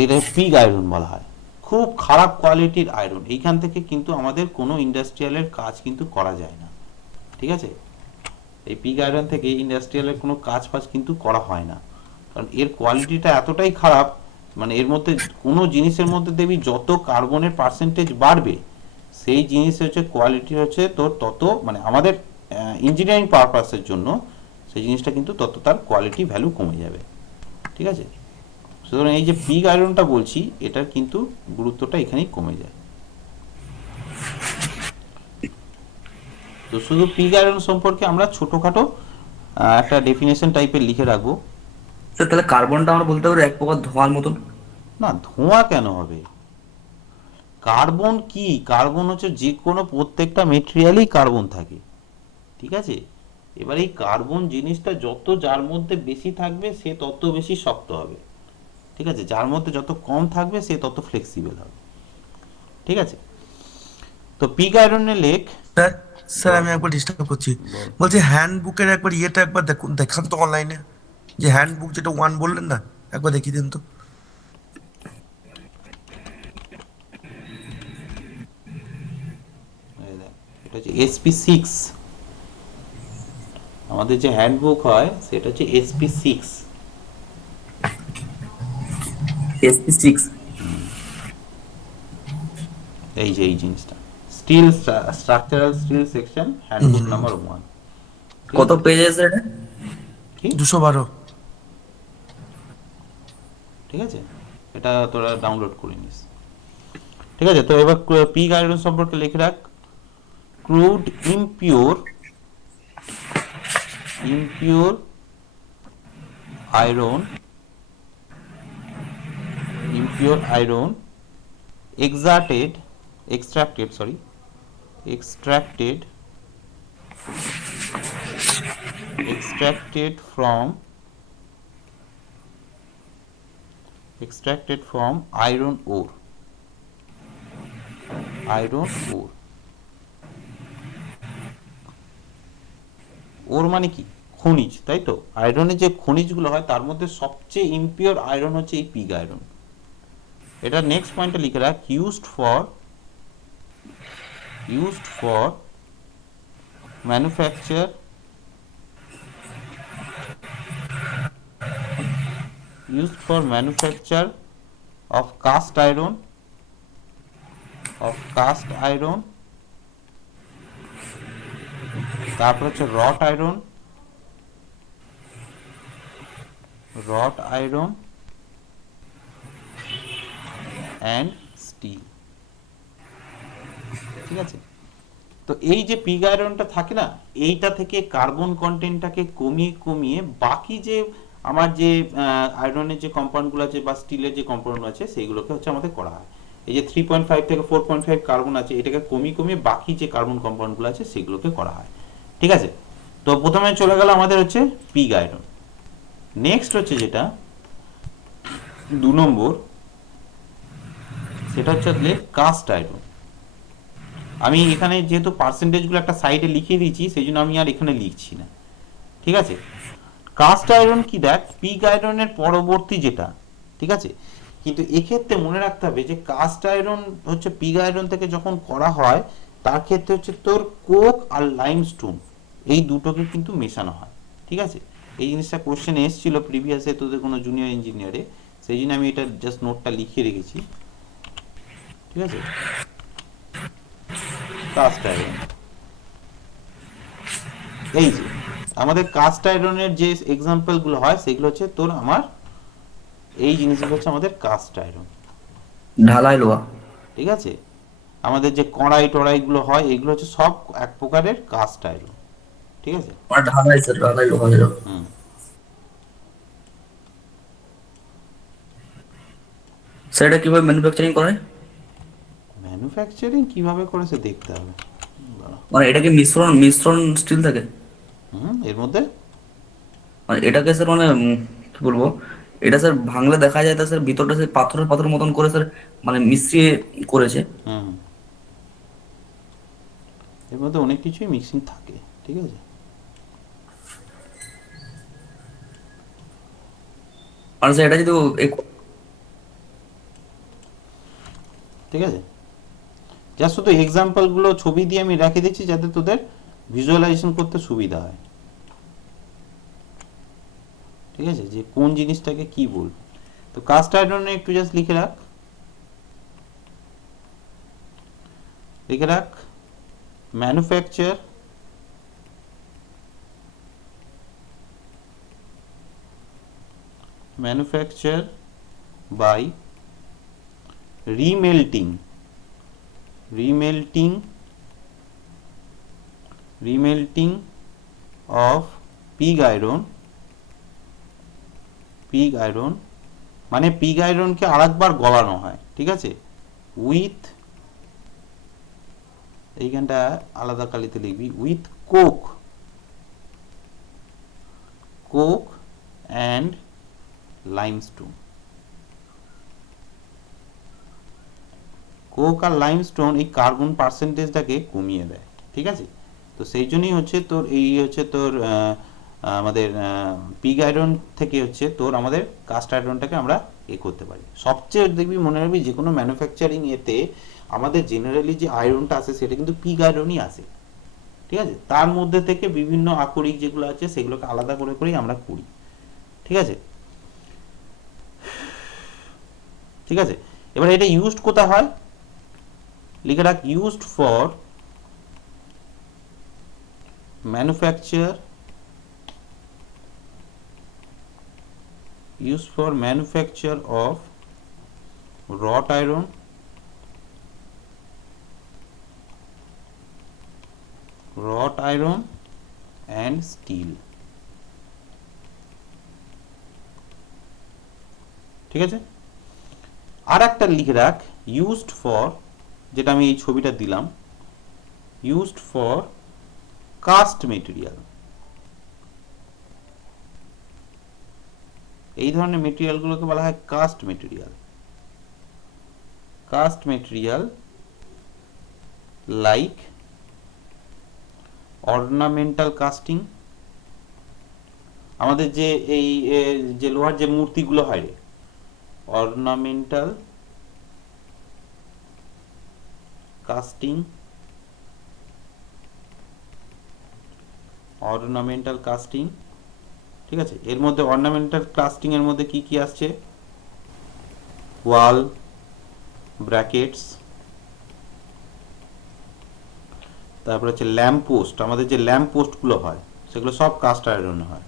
এইটা পিগ আয়রন বলা হয়, খুব খারাপ কোয়ালিটির আয়রন। এইখান থেকে কিন্তু আমাদের কোনো ইন্ডাস্ট্রিয়ালের কাজ কিন্তু করা যায় না, ঠিক আছে? এই পিগ আয়রন থেকে ইন্ডাস্ট্রিয়ালের কোনো কাজ ফাজ কিন্তু করা হয় না, কারণ এর কোয়ালিটিটা এতটাই খারাপ, মানে এর মধ্যে কোনো জিনিসের মধ্যে দেখবি যত কার্বনের পার্সেন্টেজ বাড়বে, সেই জিনিস হচ্ছে কোয়ালিটি হচ্ছে তোর তত, মানে আমাদের ইঞ্জিনিয়ারিং পারপাসের জন্য সেই জিনিসটা কিন্তু তত তার কোয়ালিটি ভ্যালু কমে যাবে, ঠিক আছে? সুতরাং এই যে পিগ আয়রনটা বলছি, এটার কিন্তু গুরুত্বটা এখানেই কমে যায়। তো শুধু পিগ আয়রন সম্পর্কে আমরা ছোটখাটো একটা ডেফিনেশন টাইপের লিখে রাখবো। স্যার তাহলে কার্বনটা আমরা বলতে পারি এক প্রকার ধোঁয়ার মতন? না, ধোঁয়া কেন হবে? কার্বন কি, কার্বন হচ্ছে যে কোনো প্রত্যেকটা মেটেরিয়ালই কার্বন থাকে, ঠিক আছে? এবার এই কার্বন জিনিসটা যত যার মধ্যে বেশি থাকবে সে তত বেশি শক্ত হবে, ঠিক আছে? যার মধ্যে যত কম থাকবে সে তত ফ্লেক্সিবল হবে, ঠিক আছে? তো পিগ আয়রনের লেখ, স্যার স্যার আমি একবার ডিস্টার্ব করছি, বল। বলছি হ্যান্ডবুকের একবার ইয়েটা একবার দেখুন, দেখান তো অনলাইনে, যে হ্যান্ডবুক যেটা 1 বললেন না, একবার দেখিয়ে দিন তো। এটা হচ্ছে SP6। আমাদের যে হ্যান্ডবুক হয় সেটা হচ্ছে SP6। SP6 এই যে এই জিনিসটা steel structural steel section handbook number 1। কত পেজ আছে এটা? কি 212। ঠিক আছে, এটা তোরা ডাউনলোড করে নিস। ঠিক আছে, তো এবার পিগ আয়রন সম্পর্কে লিখে রাখ। Crude impure iron extracted from iron ore। ওর মানে কি? খনিজ, তাই তো? আয়রনের যে খনিজগুলো হয় তার মধ্যে সবচেয়ে ইম্পিওর আয়রন হচ্ছে এই পিগ আয়রন। এটা নেক্সট পয়েন্টে লিখে রাখ, used for manufacture of cast iron, তারপর হচ্ছে wrought iron and steel। ঠিক আছে, তো এই যে পিগ আয়রনটা থাকে না, এইটা থেকে কার্বন কন্টেন্টটাকে কমিয়ে কমিয়ে বাকি যে আমার যে আয়রনের যে কম্পাউন্ডগুলো আছে বা স্টিলের যে কম্পাউন্ড আছে সেইগুলোকে হচ্ছে আমাদের করা হয়। এই যে 3.5 থেকে 4.5 কার্বন আছে, এটাকে কমিয়ে কমিয়ে বাকি যে কার্বন কম্পাউন্ডগুলো আছে সেগুলোকে করা হয়। ঠিক আছে, তো প্রথমে চলে গেল আমাদের হচ্ছে পিগ আয়রন। নেক্সট হচ্ছে যেটা 2 নম্বর, সেটা হচ্ছে কাস্ট আয়রন। আমি এখানে যেহেতু পার্সেন্টেজগুলো একটা সাইডে লিখিয়ে দিয়েছি সেই জন্য আমি আর এখানে লিখছি না। ঠিক আছে, কাস্ট আয়রন কি দেখ, পিগ আয়রনের পরবর্তী যেটা। ঠিক আছে, কিন্তু এক্ষেত্রে মনে রাখতে হবে যে কাস্ট আয়রন হচ্ছে পিগ আয়রন থেকে যখন করা হয় তার ক্ষেত্রে হচ্ছে তোর কোক আর লাইমস্টোন এই দুটোকে কিন্তু মেশানো হয়। ঠিক আছে, এই জিনিসটা কোশ্চেন এসেছিল প্রিভিয়াসে তোদের কোনো জুনিয়র ইঞ্জিনিয়ারে, সেই জন্য আমি এটা জাস্ট নোটটা লিখিয়ে রেখেছি। ঠিক আছে, কাস্ট আয়রন, এই যে আমাদের কাস্ট আয়রনের যে এক্সাম্পল গুলো হয় সেগুলো হচ্ছে তোর আমার এই জিনিসগুলো হচ্ছে আমাদের কাস্ট আয়রন, ঢালাই লোহা। ঠিক আছে, আমাদের যে কড়াই টড়াই গুলো হয় এগুলো হচ্ছে সব এক প্রকারের কাস্ট আয়রন। ঠিক আছে, আর ঢালাই স্যার, ঢালাই লোহা যেটা। হুম, স্যার এটা কিভাবে ম্যানুফ্যাকচারিং করে? ম্যানুফ্যাকচারিং কিভাবে করে সে দেখতে হবে। দাঁড়া। মানে এটা কি মিশ্রণ মিশ্রণ স্টিল থাকে? এর মধ্যে মানে এটাকে স্যার মানে কি বলবো, এটা স্যার ভাঙলে দেখা যায় তা স্যার ভিতরটা স্যার পাথরের পাথর মতন করে স্যার মানে মিশিয়ে করেছে। হুম, এর মধ্যে অনেক কিছুই মিক্সিং থাকে। ঠিক আছে, আর স্যার এটা যদি ঠিক আছে, জাস্ট শুধু এক্সাম্পল গুলো ছবি দিয়ে আমি রেখে দিচ্ছি যাতে তোদের ভিজুয়ালাইজেশন করতে সুবিধা হয়। ঠিক আছে, যে কোন জিনিসটাকে কি বলবো। তো কাস্ট আয়রনে একটু জাস্ট লিখে রাখ manufacture by remelting of pig iron মানে পিগ আয়রনকে আরেকবার গলানো হয়। ঠিক আছে, উইথ, এইখানটা আলাদা কালিতে লিখবি, with coke and limestone. Coke আর লাইমস্টোন এই কার্বন পার্সেন্টেজটাকে কমিয়ে দেয়। ঠিক আছে, তো সেই জন্যই হচ্ছে তোর এই হচ্ছে তোর আমাদের পিগ আয়রন থেকে হচ্ছে তোর আমাদের কাস্ট আয়রনটাকে আমরা করতে পারি। সবচেয়ে দেখবি মনে রাখবি যে কোনো ম্যানুফ্যাকচারিং এতে আমাদের জেনারেলি যে আয়রনটা আসে সেটা কিন্তু পিগ আয়রনই আসে। ঠিক আছে, তার মধ্যে থেকে বিভিন্ন আকরিক যেগুলো আছে সেগুলোকে আলাদা করে করেই আমরা করি। ঠিক আছে, ঠিক আছে। এবার এটা ইউজড কোথায় হয়, লিখে রাখ, used for manufacture, used for manufacture of wrought iron, and steel। ঠিক আছে, আর একটা লিখে রাখ, used for, যেটা আমি এই ছবিটা দিলাম, used for cast material। এই ধরনের মেটেরিয়ালগুলোকে বলা হয় cast material. Cast material like ornamental casting, আমাদের যে এই যে লোহার যে মূর্তিগুলো হয় রে, অর্নামেন্টাল কাস্টিং, অর্নামেন্টাল কাস্টিং। ঠিক আছে, এর মধ্যে অর্নামেন্টাল কাস্টিং এর মধ্যে কি কি আসছে, ওয়াল, ব্র্যাকেটস, তারপর হচ্ছে ল্যাম্প পোস্ট, আমাদের যে ল্যাম্প পোস্ট গুলো হয় সেগুলো সব কাস্ট আয়রনে হয়,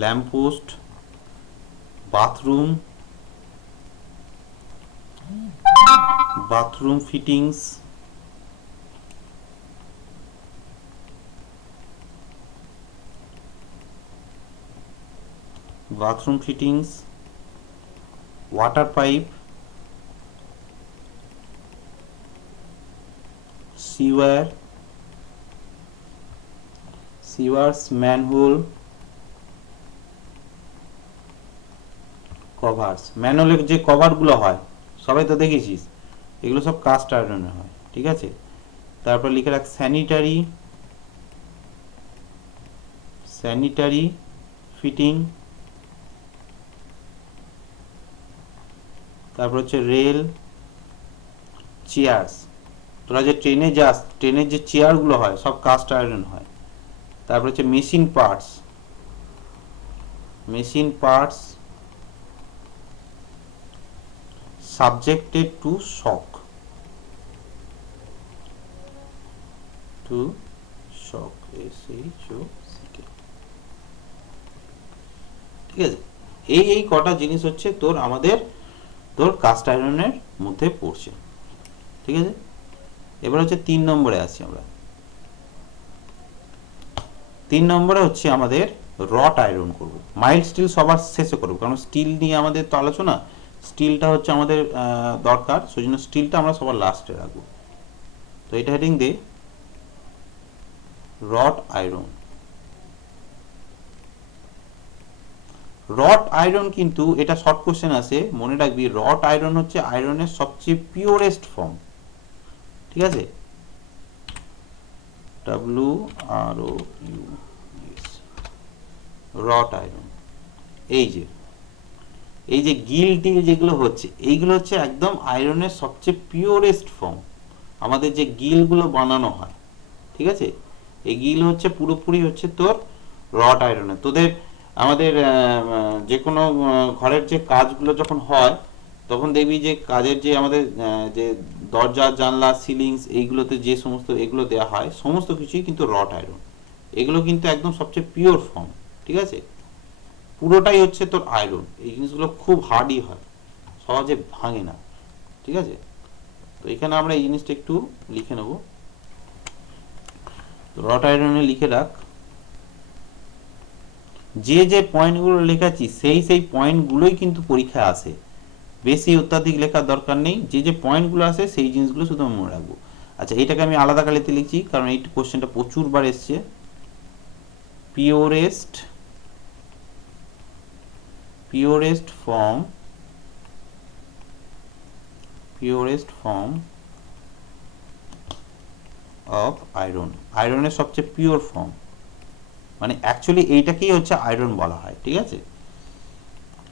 lamp post, bathroom, bathroom fittings, bathroom fittings, water pipe, sewers, manhole covers, ম্যানহোলের যে কভারগুলো হয় সবাই তো দেখেছিস, এগুলো সব কাস্ট আয়রনে হয়। ঠিক আছে, তারপর লিখে রাখ স্যানিটারি ফিটিং, তারপর হচ্ছে রেল, চেয়ার্স, তোরা যে ট্রেনে যাস, ট্রেনের যে চেয়ারগুলো হয় সব কাস্ট আয়রন হয়। তারপর হচ্ছে মেশিন পার্টস সাবজেক্টেড টু শক, ঠিক আছে, এই কটা জিনিস হচ্ছে তোর আমাদের কাস্ট আয়রনের মধ্যে পড়ছে। ঠিক আছে, এবার হচ্ছে 3 নম্বরে আসছি আমরা। 3 নম্বরে হচ্ছে আমাদের রট আয়রন করব, মাইল্ড স্টিল সবার শেষে করব, কারণ স্টিল নিয়ে আমাদের তো আলোচনা, স্টিলটা হচ্ছে আমাদের দরকার, সেই জন্য স্টিলটা আমরা সবার লাস্টে রাখবো। তো এটা হেডিং দে রট আয়রন। রট আয়রন কিন্তু এটা শর্ট কোশ্চেন আছে, মনে রাখবি রট আয়রন হচ্ছে আয়রনের সবচেয়ে পিওরেস্ট ফর্ম। ঠিক আছে, WROU, রট আয়রন। এই যে গিল টিল যেগুলো হচ্ছে এইগুলো হচ্ছে একদম আয়রনের সবচেয়ে পিওরেস্ট ফর্ম, আমাদের যে গিলগুলো বানানো হয়। ঠিক আছে, এই গিল হচ্ছে পুরোপুরি হচ্ছে তোর রট আয়রনের। তোদের আমাদের যে কোনো ঘরের যে কাজগুলো যখন হয় তখন দেখবি যে কাজের যে আমাদের যে দরজা জানলা সিলিংস এইগুলোতে যে সমস্ত এগুলো দেওয়া হয় সমস্ত কিছুই কিন্তু রট আয়রন, এগুলো কিন্তু একদম সবচেয়ে পিওর ফর্ম। ঠিক আছে, পুরোটাই হচ্ছে তোর আয়রন, এই জিনিসগুলো খুব হার্ডই হয়, সহজে ভাঙে না। ঠিক আছে, তো এখানে আমরা এই জিনিসটা একটু লিখে নেব, রট আয়রনে লিখে রাখ, যে পয়েন্টগুলো লেখাচ্ছি সেই পয়েন্টগুলোই কিন্তু পরীক্ষায় আসে, বেশি অত্যাধিক লেখার দরকার নেই, যে পয়েন্টগুলো আসে সেই জিনিসগুলো শুধু মনে রাখবো। আচ্ছা, এটাকে আমি আলাদা কালিতে লিখছি কারণ এই কোশ্চেনটা প্রচুর বার এসছে। পিওরেস্ট ফর্ম অফ আয়রন, আয়রনের সবচেয়ে পিওর ফর্ম, মানে অ্যাকচুয়ালি এইটাকেই হচ্ছে আয়রন বলা হয়। ঠিক আছে,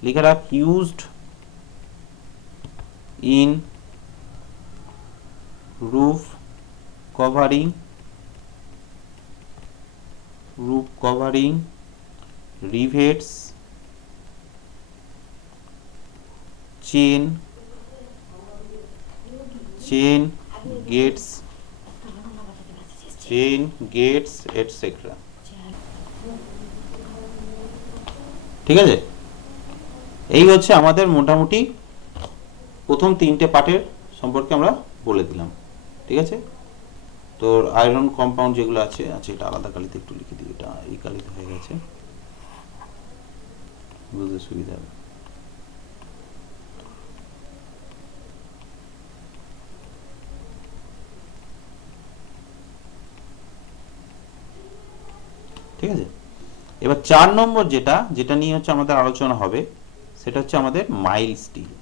লিখে রাখ, used in roof covering roof covering, rivets, chain, gates, etc. ঠিক আছে, এই হচ্ছে আমাদের মোটামুটি প্রথম তিনটে পার্টের সম্পর্কে আমরা বলে দিলাম। ঠিক আছে, তো আয়রন কম্পাউন্ড যেগুলো আছে, আচ্ছা এটা আলাদা কালিতে একটু লিখে দিই, এটা এই কালিতে হয়ে গেছে, বুঝতে সুবিধা হবে। ঠিক আছে, এবার 4 নম্বর যেটা নিয়ে হচ্ছে আমাদের আলোচনা হবে, সেটা হচ্ছে আমাদের মাইল স্টিল।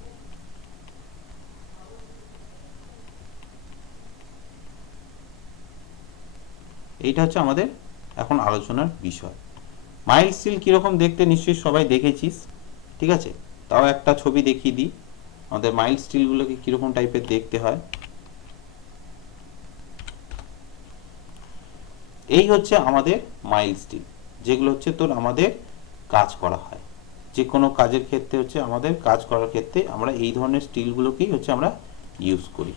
এইটা হচ্ছে আমাদের এখন আলোচনার বিষয়। মাইল স্টিল কিরকম দেখতে নিশ্চয়ই সবাই দেখেছিস। ঠিক আছে, তাও একটা ছবি দেখিয়ে দিই আমাদের মাইল স্টিলগুলোকে কিরকম টাইপের দেখতে হয়। এই হচ্ছে আমাদের মাইল স্টিল, যেগুলো হচ্ছে তোর আমাদের কাজ করা হয়, যে কোনো কাজের ক্ষেত্রে হচ্ছে আমাদের কাজ করার ক্ষেত্রে আমরা এই ধরনের স্টিলগুলোকেই হচ্ছে আমরা ইউজ করি।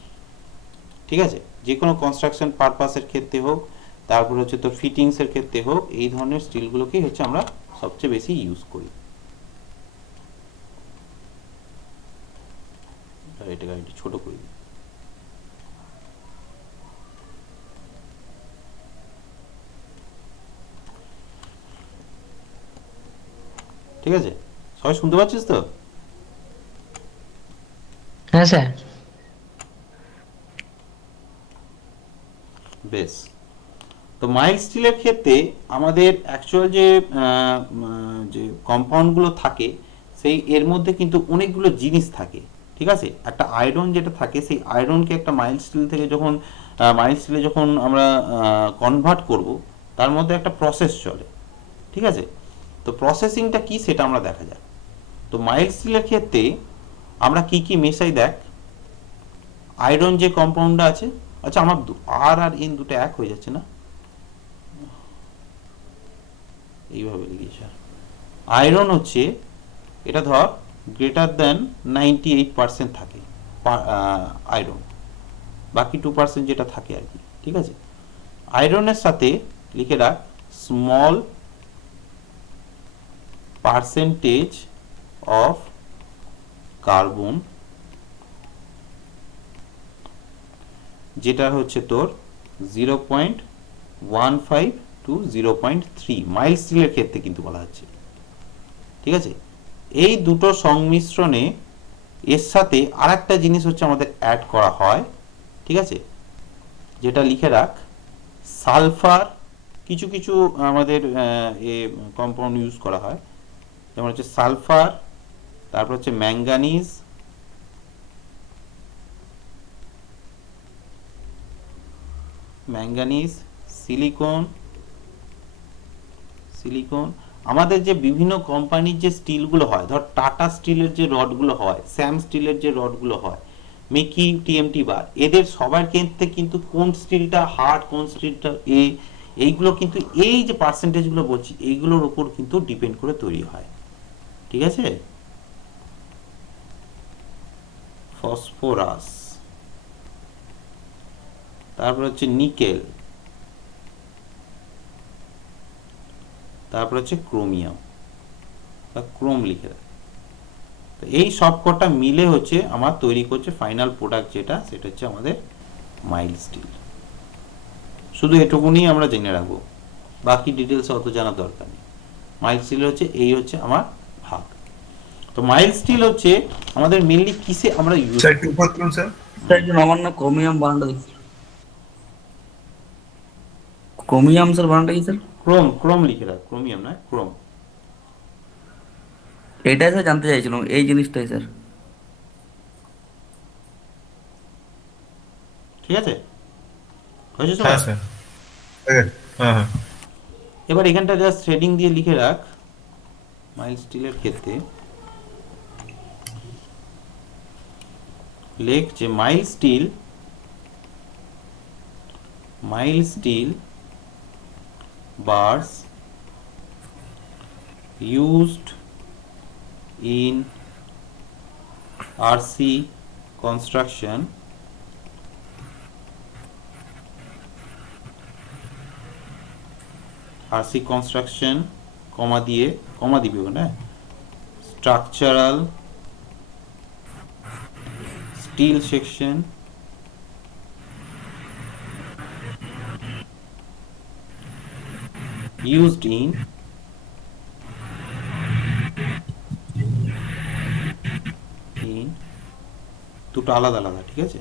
ঠিক আছে, যে কোনো কনস্ট্রাকশন পারপাসের ক্ষেত্রে হোক, তারপর হচ্ছে তোর ফিটিংসের ক্ষেত্রে হোক, এই ধরনের স্টিলগুলোকেই হচ্ছে আমরা সবচেয়ে বেশি ইউজ করি। এটা একটু ছোট করে দিই। ঠিক আছে, সবাই শুনতে পাচ্ছিস তো? হ্যাঁ স্যার। বেশ, তো মাইল স্টিলের ক্ষেত্রে আমাদের অ্যাকচুয়াল যে কম্পাউন্ডগুলো থাকে, সেই এর মধ্যে কিন্তু অনেকগুলো জিনিস থাকে। ঠিক আছে, একটা আয়রন যেটা থাকে, সেই আয়রনকে একটা মাইল স্টিল থেকে যখন মাইল স্টিলে যখন আমরা কনভার্ট করব, তার মধ্যে একটা প্রসেস চলে। ঠিক আছে, তো প্রসেসিংটা কি সেটা আমরা দেখা যাক। তো মাইল স্টিলের ক্ষেত্রে আমরা কি কি মেশাই দেখ। আয়রন যে কম্পাউন্ডটা আছে, আচ্ছা আমার আর এন দুটো এক হয়ে যাচ্ছে না, এইভাবে লিখেছি। আয়রন হচ্ছে এটা ধর গ্রেটার দেন 98% থাকে আয়রন, বাকি 2% যেটা থাকে আর কি। ঠিক আছে, আয়রনের সাথে লিখে রাখ স্মল পার্সেন্টেজ অফ কার্বন, যেটা হচ্ছে তোর 0.15 টু 0.3 মাইল স্টিলের ক্ষেত্রে কিন্তু বলা হচ্ছে। ঠিক আছে, এই দুটো সংমিশ্রণে এর সাথে আরেকটা জিনিস হচ্ছে আমাদের অ্যাড করা হয়। ঠিক আছে, যেটা লিখে রাখ সালফার। কিছু কিছু আমাদের কম্পাউন্ড ইউজ করা হয়, যেমন হচ্ছে সালফার, তারপর হচ্ছে ম্যাঙ্গানিজ, সিলিকন। আমাদের যে বিভিন্ন কোম্পানির যে স্টিলগুলো হয়, ধর টাটা স্টিলের যে রডগুলো হয়, স্যাম স্টিলের যে রডগুলো হয়, মেকি, টিএমটি বার, এদের সবার ক্ষেত্রে কিন্তু কোন স্টিলটা হার্ড, কোন স্টিলটা এইগুলো কিন্তু এই যে পার্সেন্টেজগুলো বলছি, এইগুলোর উপর কিন্তু ডিপেন্ড করে তৈরি হয়। ঠিক আছে, ফসফরাস, তারপর হচ্ছে নিকেল, তারপর হচ্ছে ক্রোমিয়াম বা ক্রোম লিখে রাখ। তো এই সব কটা মিলে হচ্ছে আমার তৈরি করছে ফাইনাল প্রোডাক্ট, যেটা সেটা হচ্ছে আমাদের মাইল স্টিল। শুধু এটুকুনি আমরা জেনে রাখবো, বাকি ডিটেলস অত জানার দরকার নেই। মাইল স্টিল হচ্ছে এই হচ্ছে আমার ভাগ। তো মাইল স্টিল হচ্ছে আমাদের মেইনলি কিসে আমরা ইউজ স্যার একটু উপর করুন স্যার। স্যার একজন আমার না ক্রোমিয়াম বানানটা দেখি। ক্রোমিয়াম স্যার বানানটা কি স্যার? ক্রোম লিখে রাখ, ক্রোমিয়াম নয় ক্রোম। এটাই স্যার জানতে চাইছিলাম, এই জিনিসটাই স্যার। ঠিক আছে, হয়েছে হ্যাঁ সবার? স্যার। হ্যাঁ হ্যাঁ। এবার এখানটা জাস্ট শেডিং দিয়ে লিখে রাখ মাইল স্টিলের ক্ষেত্রে লেখ যে mild steel bars used in RC construction comma দিবে না structural steel section used in দুটো আলাদা আলাদা, ঠিক আছে?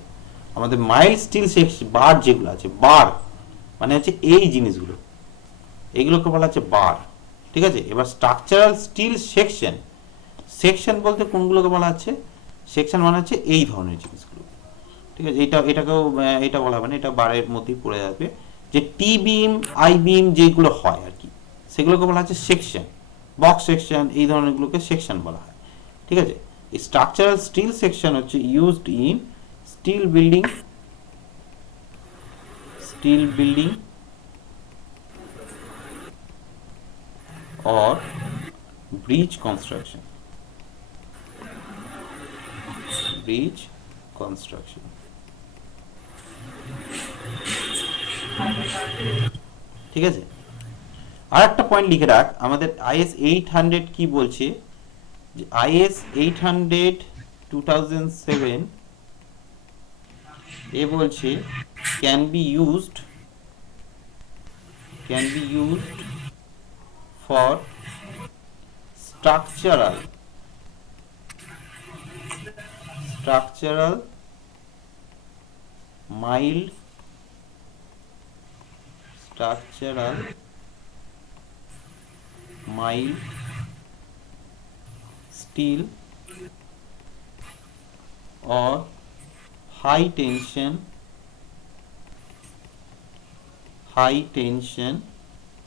আমাদের মাইল্ড স্টিল সেকশন বার যেগুলো আছে, বার মানে হচ্ছে এই জিনিসগুলো, এইগুলোকে বলা হচ্ছে বার, ঠিক আছে? এবার স্ট্রাকচারাল স্টিল সেকশন, সেকশন বলতে কোনগুলোকে বলা হচ্ছে? সেকশন মানে হচ্ছে এই ধরনের জিনিসগুলো, ঠিক আছে? এটা বলা হবে না, এটা বারের মধ্যেই পড়ে যাবে। যে টি বিম, আই বিম যেগুলো হয় আর কি, সেগুলোকে বলা হচ্ছে সেকশন, বক্স সেকশন, এই ধরনেরগুলোকে সেকশন বলা হয়, ঠিক আছে? স্ট্রাকচারাল স্টিল সেকশন হচ্ছে used in steel building or bridge construction. ঠিক আছে? আর একটা পয়েন্ট লিখে রাখ, আমাদের IS 800 কি বলছে? যে IS 800 2007 এ বলছে can be used for structural mild steel or high tension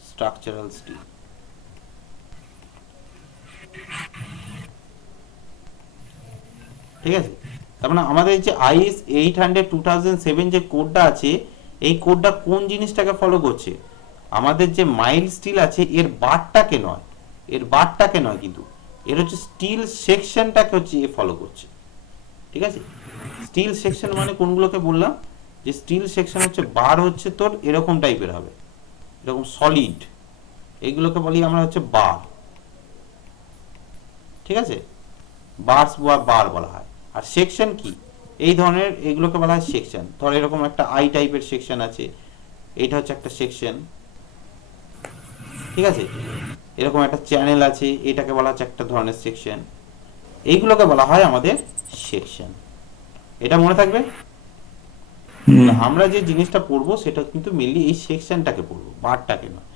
structural steel. ঠিক আছে? তার মানে আমাদের যে IS 800 2007 যে কোডটা আছে, এই কোডটা কোন জিনিসটাকে ফলো করছে? আমাদের যে মাইল্ড স্টিল আছে এর বারটাকে নয়, কিন্তু এর হচ্ছে স্টিল সেকশনটাকে হচ্ছে এ ফলো করছে, ঠিক আছে? স্টিল সেকশন মানে কোনগুলোকে বললাম? যে স্টিল সেকশন হচ্ছে বার হচ্ছে তোর এরকম টাইপের হবে, এরকম সলিড, এইগুলোকে বলি আমরা হচ্ছে বার, ঠিক আছে? বার বলা হয়। আর সেকশন কি? এই ধরনের এগুলোকে বলা হয় সেকশন। ধর এরকম একটা আই টাইপের সেকশন আছে, এইটা হচ্ছে একটা সেকশন, ঠিক আছে? এরকম একটা চ্যানেল আছে, এটাকে বলা হচ্ছে একটা ধরনের সেকশন, এইগুলোকে বলা হয় আমাদের সেকশন। এটা মনে থাকবে? আমরা যে জিনিসটা পড়বো সেটা কিন্তু মেনলি এই সেকশনটাকে পড়বো, বারটাকে নয়।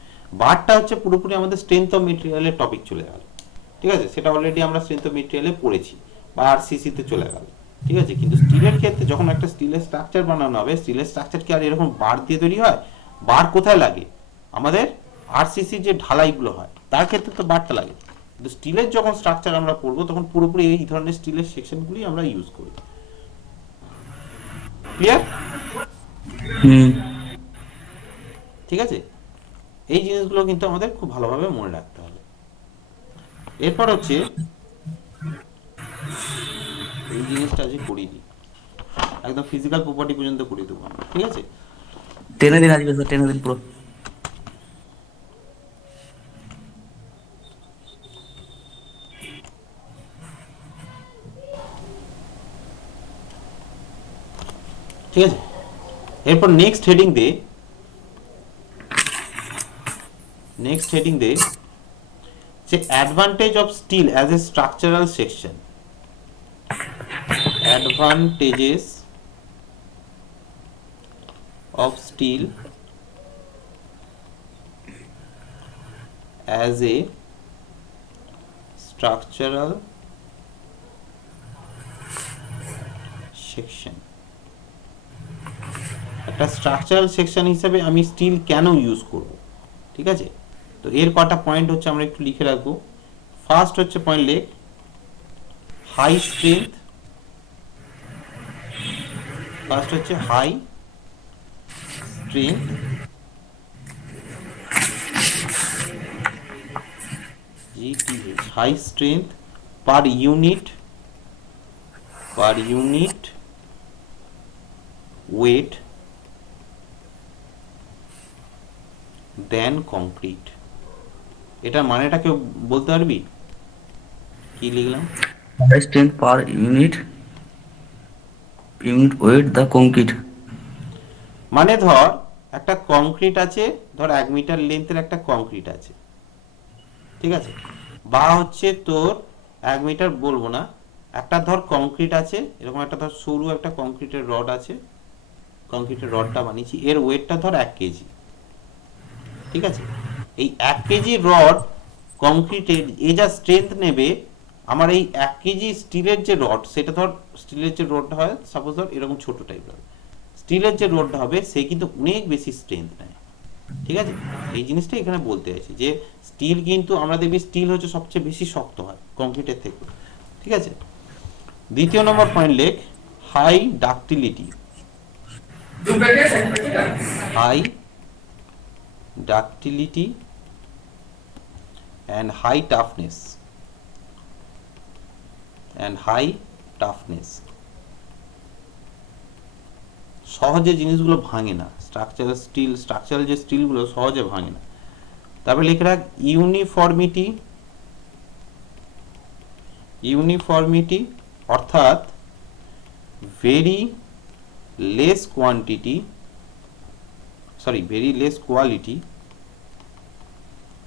বারটা হচ্ছে পুরোপুরি আমাদের স্ট্রেংথ অফ মেটেরিয়ালের টপিক চলে গেল, ঠিক আছে? সেটা অলরেডি আমরা স্ট্রেংথ অফ মেটেরিয়ালে পড়েছি বা RCC তে চলে গেল, ঠিক আছে? কিন্তু স্টিলের ক্ষেত্রে যখন একটা স্টিলের স্ট্রাকচার বানানো হবে, স্টিলের স্ট্রাকচার কি আর এরকম বার দিয়ে তৈরি হয়? বার কোথায় লাগে? আমাদের RCC যে ঢালাইগুলো হয় তার ক্ষেত্রে তো বারটা লাগে। কিন্তু স্টিলের যখন স্ট্রাকচার আমরা পড়বো তখন পুরোপুরি এই ধরনের স্টিলের সেকশনগুলি আমরা ইউজ করি। ক্লিয়ার? ঠিক আছে? এই জিনিসগুলো কিন্তু আমাদের খুব ভালোভাবে মনে রাখতে হবে। এরপর হচ্ছে এই জিনিসটা আজ করিয়ে দিই, একদম ফিজিক্যাল প্রপার্টি পর্যন্ত করিয়ে দেবো, ঠিক আছে? টেনে দিন আজকে স্যার, টেনে দিন পুরো। ঠিক আছে? এরপর নেক্সট হেডিং দে যে advantage of steel as a structural section. Advantages of steel as a structural section. একটা স্ট্রাকচারাল সেকশন হিসেবে আমি স্টিল কেন ইউজ করব, ঠিক আছে? তো এর কটা পয়েন্ট হচ্ছে আমরা একটু লিখে রাখবো। ফার্স্ট হচ্ছে পয়েন্ট লেখ হাই স্ট্রেংথ, ফার্স্ট হচ্ছে high strength GTH, high strength per unit weight than concrete. এটা মানেটা কেউ বলতে পারবি? কি লিখলাম? High strength per unit weight the concrete. মানে ধর একটা কংক্রিট আছে, ধর 1 মিটার লেন্থের একটা কংক্রিট আছে, ঠিক আছে, বা হচ্ছে তোর 1 মিটার বলবো না, একটা ধর কংক্রিট আছে, এরকম একটা ধর সরু একটা কংক্রিটের রড আছে, কংক্রিটের রডটা বানিয়েছি, এর ওয়েটটা ধর 1 কেজি, ঠিক আছে। এই 1 কেজি রড কংক্রিটের এ যা স্ট্রেংথ নেবে, আমার এই 1 কেজি স্টিলের যে রড, সেটা ধর স্টিলের যে রডটা হয় সাপোজ ধর এরকম ছোট টাইপের, স্টিলের যে রডটা হবে সে কিন্তু অনেক বেশি স্ট্রেংথ নেয়, ঠিক আছে। এই জিনিসটা এখানে বলতে চাইছি যে স্টিল কিন্তু আমরা দেখবি স্টিল হচ্ছে সবচেয়ে বেশি শক্ত হয় কংক্রিটের থেকে, ঠিক আছে। দ্বিতীয় নম্বর পয়েন্ট লেখ, high ductility, high ductility and high toughness সহজে জিনিসগুলো ভাঙে না, স্ট্রাকচারাল যে স্টিলগুলো সহজে ভাঙে না। তারপরে লিখে রাখ ইউনিফর্মিটি অর্থাৎ very less quality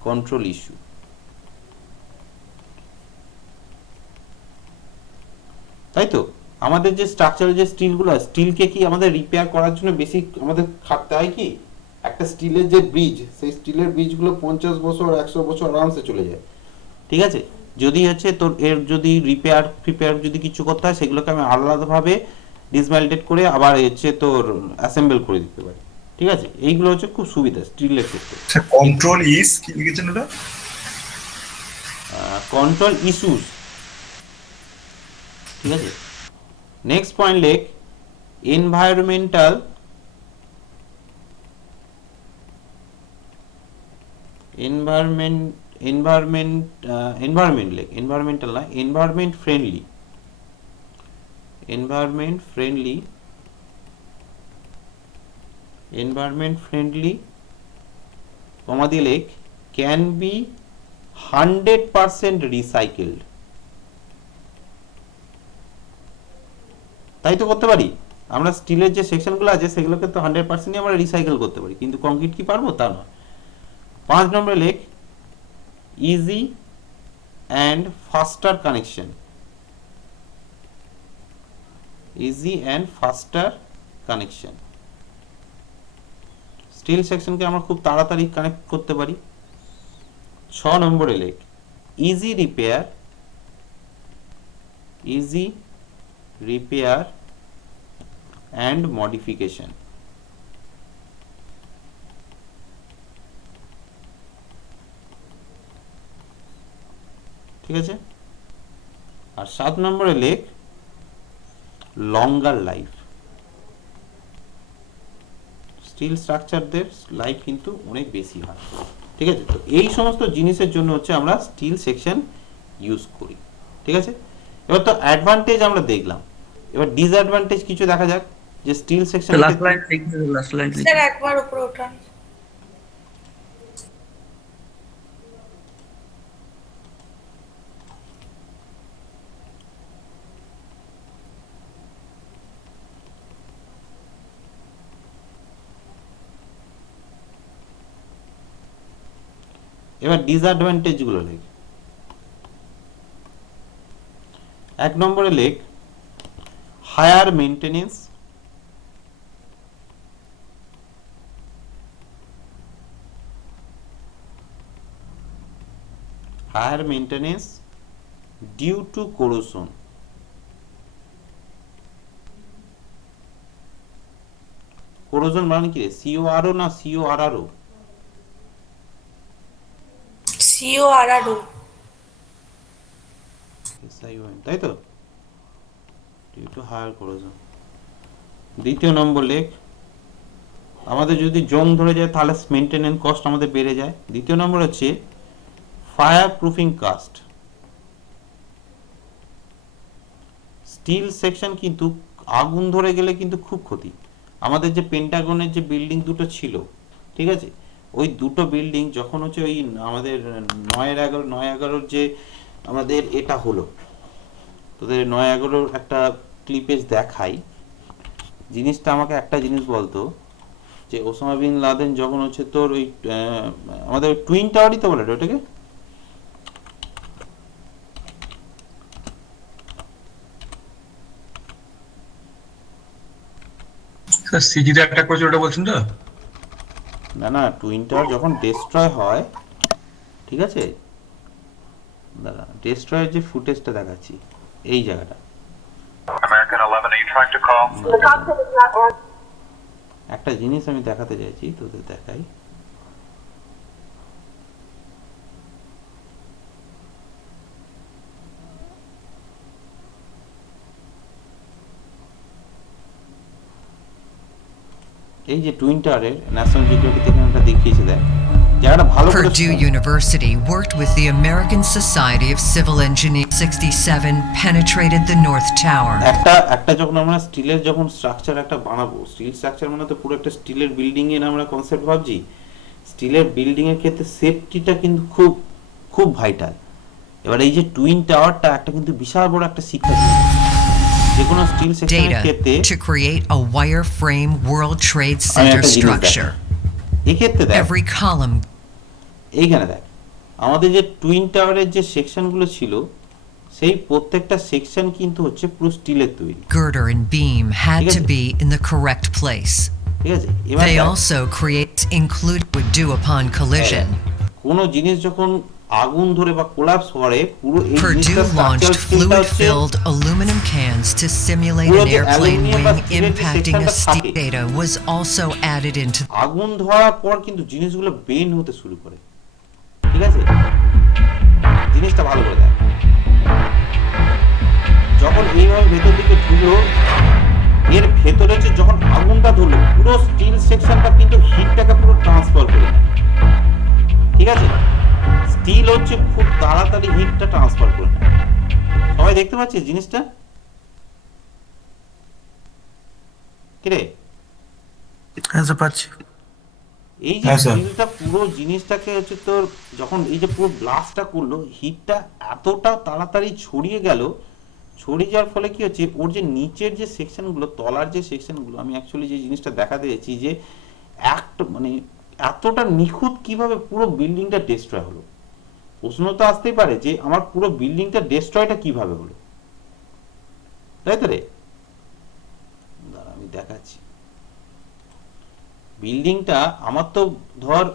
control issue. তাই তো আমাদের যে স্ট্রাকচারাল যে স্টিলগুলো, স্টিলকে কি আমাদের রিপেয়ার করার জন্য বেশি আমাদের খাটতে হয় কি? একটা স্টিলের যে ব্রিজ, সেই স্টিলের ব্রিজগুলো 50 বছর 100 বছর আরামসে চলে যায়, ঠিক আছে। যদি হচ্ছে তোর এর যদি রিপেয়ার যদি কিছু করতে হয়, সেগুলোকে আমি আলাদাভাবে ডিসমেল্টেড করে আবার হচ্ছে তোর অ্যাসেম্বল করে দিতে পারি, ঠিক আছে। এইগুলো হচ্ছে খুব সুবিধা স্টিলের ক্ষেত্রে। কন্ট্রোল ইজ কি লিখেছেন ওটা? কন্ট্রোল ইস্যুস, ঠিক আছে। নেক্সট পয়েন্ট লেখ, এনভায়রনমেন্টাল ফ্রেন্ডলি কমা দিয়ে লেখ, ক্যান বি 100% রিসাইকেলড। তাই তো করতে পারি আমরা, স্টিলের যে সেকশনগুলো আছে সেগুলোকে তো 100% আমরা রিসাইকেল করতে পারি, কিন্তু কংক্রিট কি পারবো? তা নয়। 5 নম্বরে লেখ, easy and faster connection. Steel সেকশনকে আমরা খুব তাড়াতাড়ি কানেক্ট করতে পারি। 6 নম্বরে লেখ, ইজি রিপেয়ার অ্যান্ড মডিফিকেশন। ঠিক আছে। আর 7 নম্বরে লেখ, লঙ্গার লাইফ। স্টিল স্ট্রাকচারদের লাইফ কিন্তু অনেক বেশি হয়, ঠিক আছে। তো এই সমস্ত জিনিসের জন্য হচ্ছে আমরা স্টিল সেকশন ইউজ করি, ঠিক আছে। এবার তো অ্যাডভান্টেজ আমরা দেখলাম, এবার ডিসঅ্যাডভান্টেজ কিছু দেখা যাক যে steel section. Last line sir একবার উপরে ওঠান। এবার ডিসঅ্যাডভান্টেজ গুলো লেখ। 1 নম্বরে লেখ, higher maintenance, due to corrosion। corrosion মানে কি রে? CORO না CORRO? CORRO। তাই তো, ডিউ টু হায়ার corrosion। দ্বিতীয় নম্বর লেখ, আমাদের যদি জং ধরে যায় তাহলে মেইনটেনেন্স কস্ট আমাদের বেড়ে যায়। দ্বিতীয় নম্বর হচ্ছে fireproofing cost, steel section কিন্তু আগুন ধরে গেলে কিন্তু খুব ক্ষতি। আমাদের যে পেন্টাগনের যে বিল্ডিং দুটো ছিল, ঠিক আছে, ওই দুটো বিল্ডিং যখন হচ্ছে ওই আমাদের 9/11 যে আমাদের এটা হলো, তোদের 9/11 একটা ক্লিপেজ দেখাই। জিনিসটা আমাকে একটা জিনিস বলতো, যে ওসামা বিন লাদেন যখন হচ্ছে তোর ওই আমাদের টুইন টাওয়ারই তো বলে ওটাকে, স্যার সিজিতে অ্যাটাক করেছিল ওটা বলছেন তো? না না, টুইন টাওয়ার যখন ডিস্ট্রয় হয়, ঠিক আছে, দাঁড়া, ডিস্ট্রয়ের যে ফুটেজটা দেখাচ্ছি এই জায়গাটা, American 11, are you trying to call? একটা জিনিস আমি দেখাতে চাইছি, তোদের দেখাই। এই যে টুইন টাওয়ারের ন্যাশনাল জিওগ্রাফি থেকে একটা দেখিয়েছে, দেখ জায়গাটা ভালো করে Purdue University worked with the American Society of Civil Engineers. 67 penetrated the North Tower. একটা যখন আমরা স্টিলের যখন স্ট্রাকচার একটা বানাবো, স্টিল স্ট্রাকচার মানে তো পুরো একটা স্টিলের বিল্ডিং এর আমরা কনসেপ্ট ভাবছি। স্টিলের বিল্ডিং এর ক্ষেত্রে সেফটিটা কিন্তু খুব খুব ভাইটাল। এবার এই যে টুইন টাওয়ারটা একটা কিন্তু বিশাল বড় একটা শিক্ষা দিচ্ছে যে কোনো স্টিল সেকশনের ক্ষেত্রে, Data to create a wireframe World Trade আমি Center একটা জিনিস দেখাই। structure. এই ক্ষেত্রে দেখ, Every column এইখানে দেখ আমাদের যে টুইন টাওয়ারের যে সেকশনগুলো ছিল, সেই প্রত্যেকটা সেকশন কিন্তু হচ্ছে পুরো স্টিলের তৈরি, girder and beam had to Yes. be in the correct place. ঠিক আছে। এবার They দেখ, also create include would do upon collision. কোনো জিনিস যখন আগুন ধরে বা কোলাপস করে, পুরো এই জিনিসটা Purdue স্ট্রাকচারাল launched স্কিলটা হচ্ছে fluid-filled aluminum cans to simulate পুরো an যে airplane অ্যালুমিনিয়াম বা wing স্টিলের যে impacting a সেকশনটা steel. থাকে, Data was also added into আগুন ধরার পর কিন্তু জিনিসগুলো বেন্ড হতে শুরু করে, ঠিক আছে। জিনিসটা ভালো করে দেখ, যখন এইভাবে ভেতর দিকে ঢুকলো, এর ভেতরে হচ্ছে যখন আগুনটা ধরলো, পুরো স্টিল সেকশনটা কিন্তু হিটটাকে পুরো ট্রান্সফার করে নেয়, ঠিক আছে। স্টিল হচ্ছে খুব তাড়াতাড়ি হিটটা ট্রান্সফার করে নেয়। সবাই দেখতে পাচ্ছিস জিনিসটা কিরে? হ্যাঁ স্যার পাচ্ছি। এই যে হ্যাঁ, স্যার। স্টিলটা পুরো জিনিসটাকে হচ্ছে তোর যখন এই যে পুরো ব্লাস্টটা করলো, হিটটা এতটা তাড়াতাড়ি ছড়িয়ে গেল, ছড়িয়ে যাওয়ার ফলে কি হচ্ছে, ওর যে নিচের যে সেকশনগুলো, তলার যে সেকশনগুলো, আমি অ্যাকচুয়ালি যে জিনিসটা দেখাতে চাইছি যে মানে এতটা নিখুঁত কিভাবে পুরো বিল্ডিংটা ডিস্ট্রয় হলো। প্রশ্ন তো আসতেই পারে যে আমার পুরো বিল্ডিংটা ডিস্ট্রয়টা কিভাবে হলো, তাই তো রে? দাঁড়া আমি দেখাচ্ছি। বিল্ডিংটা আমার তো ধর,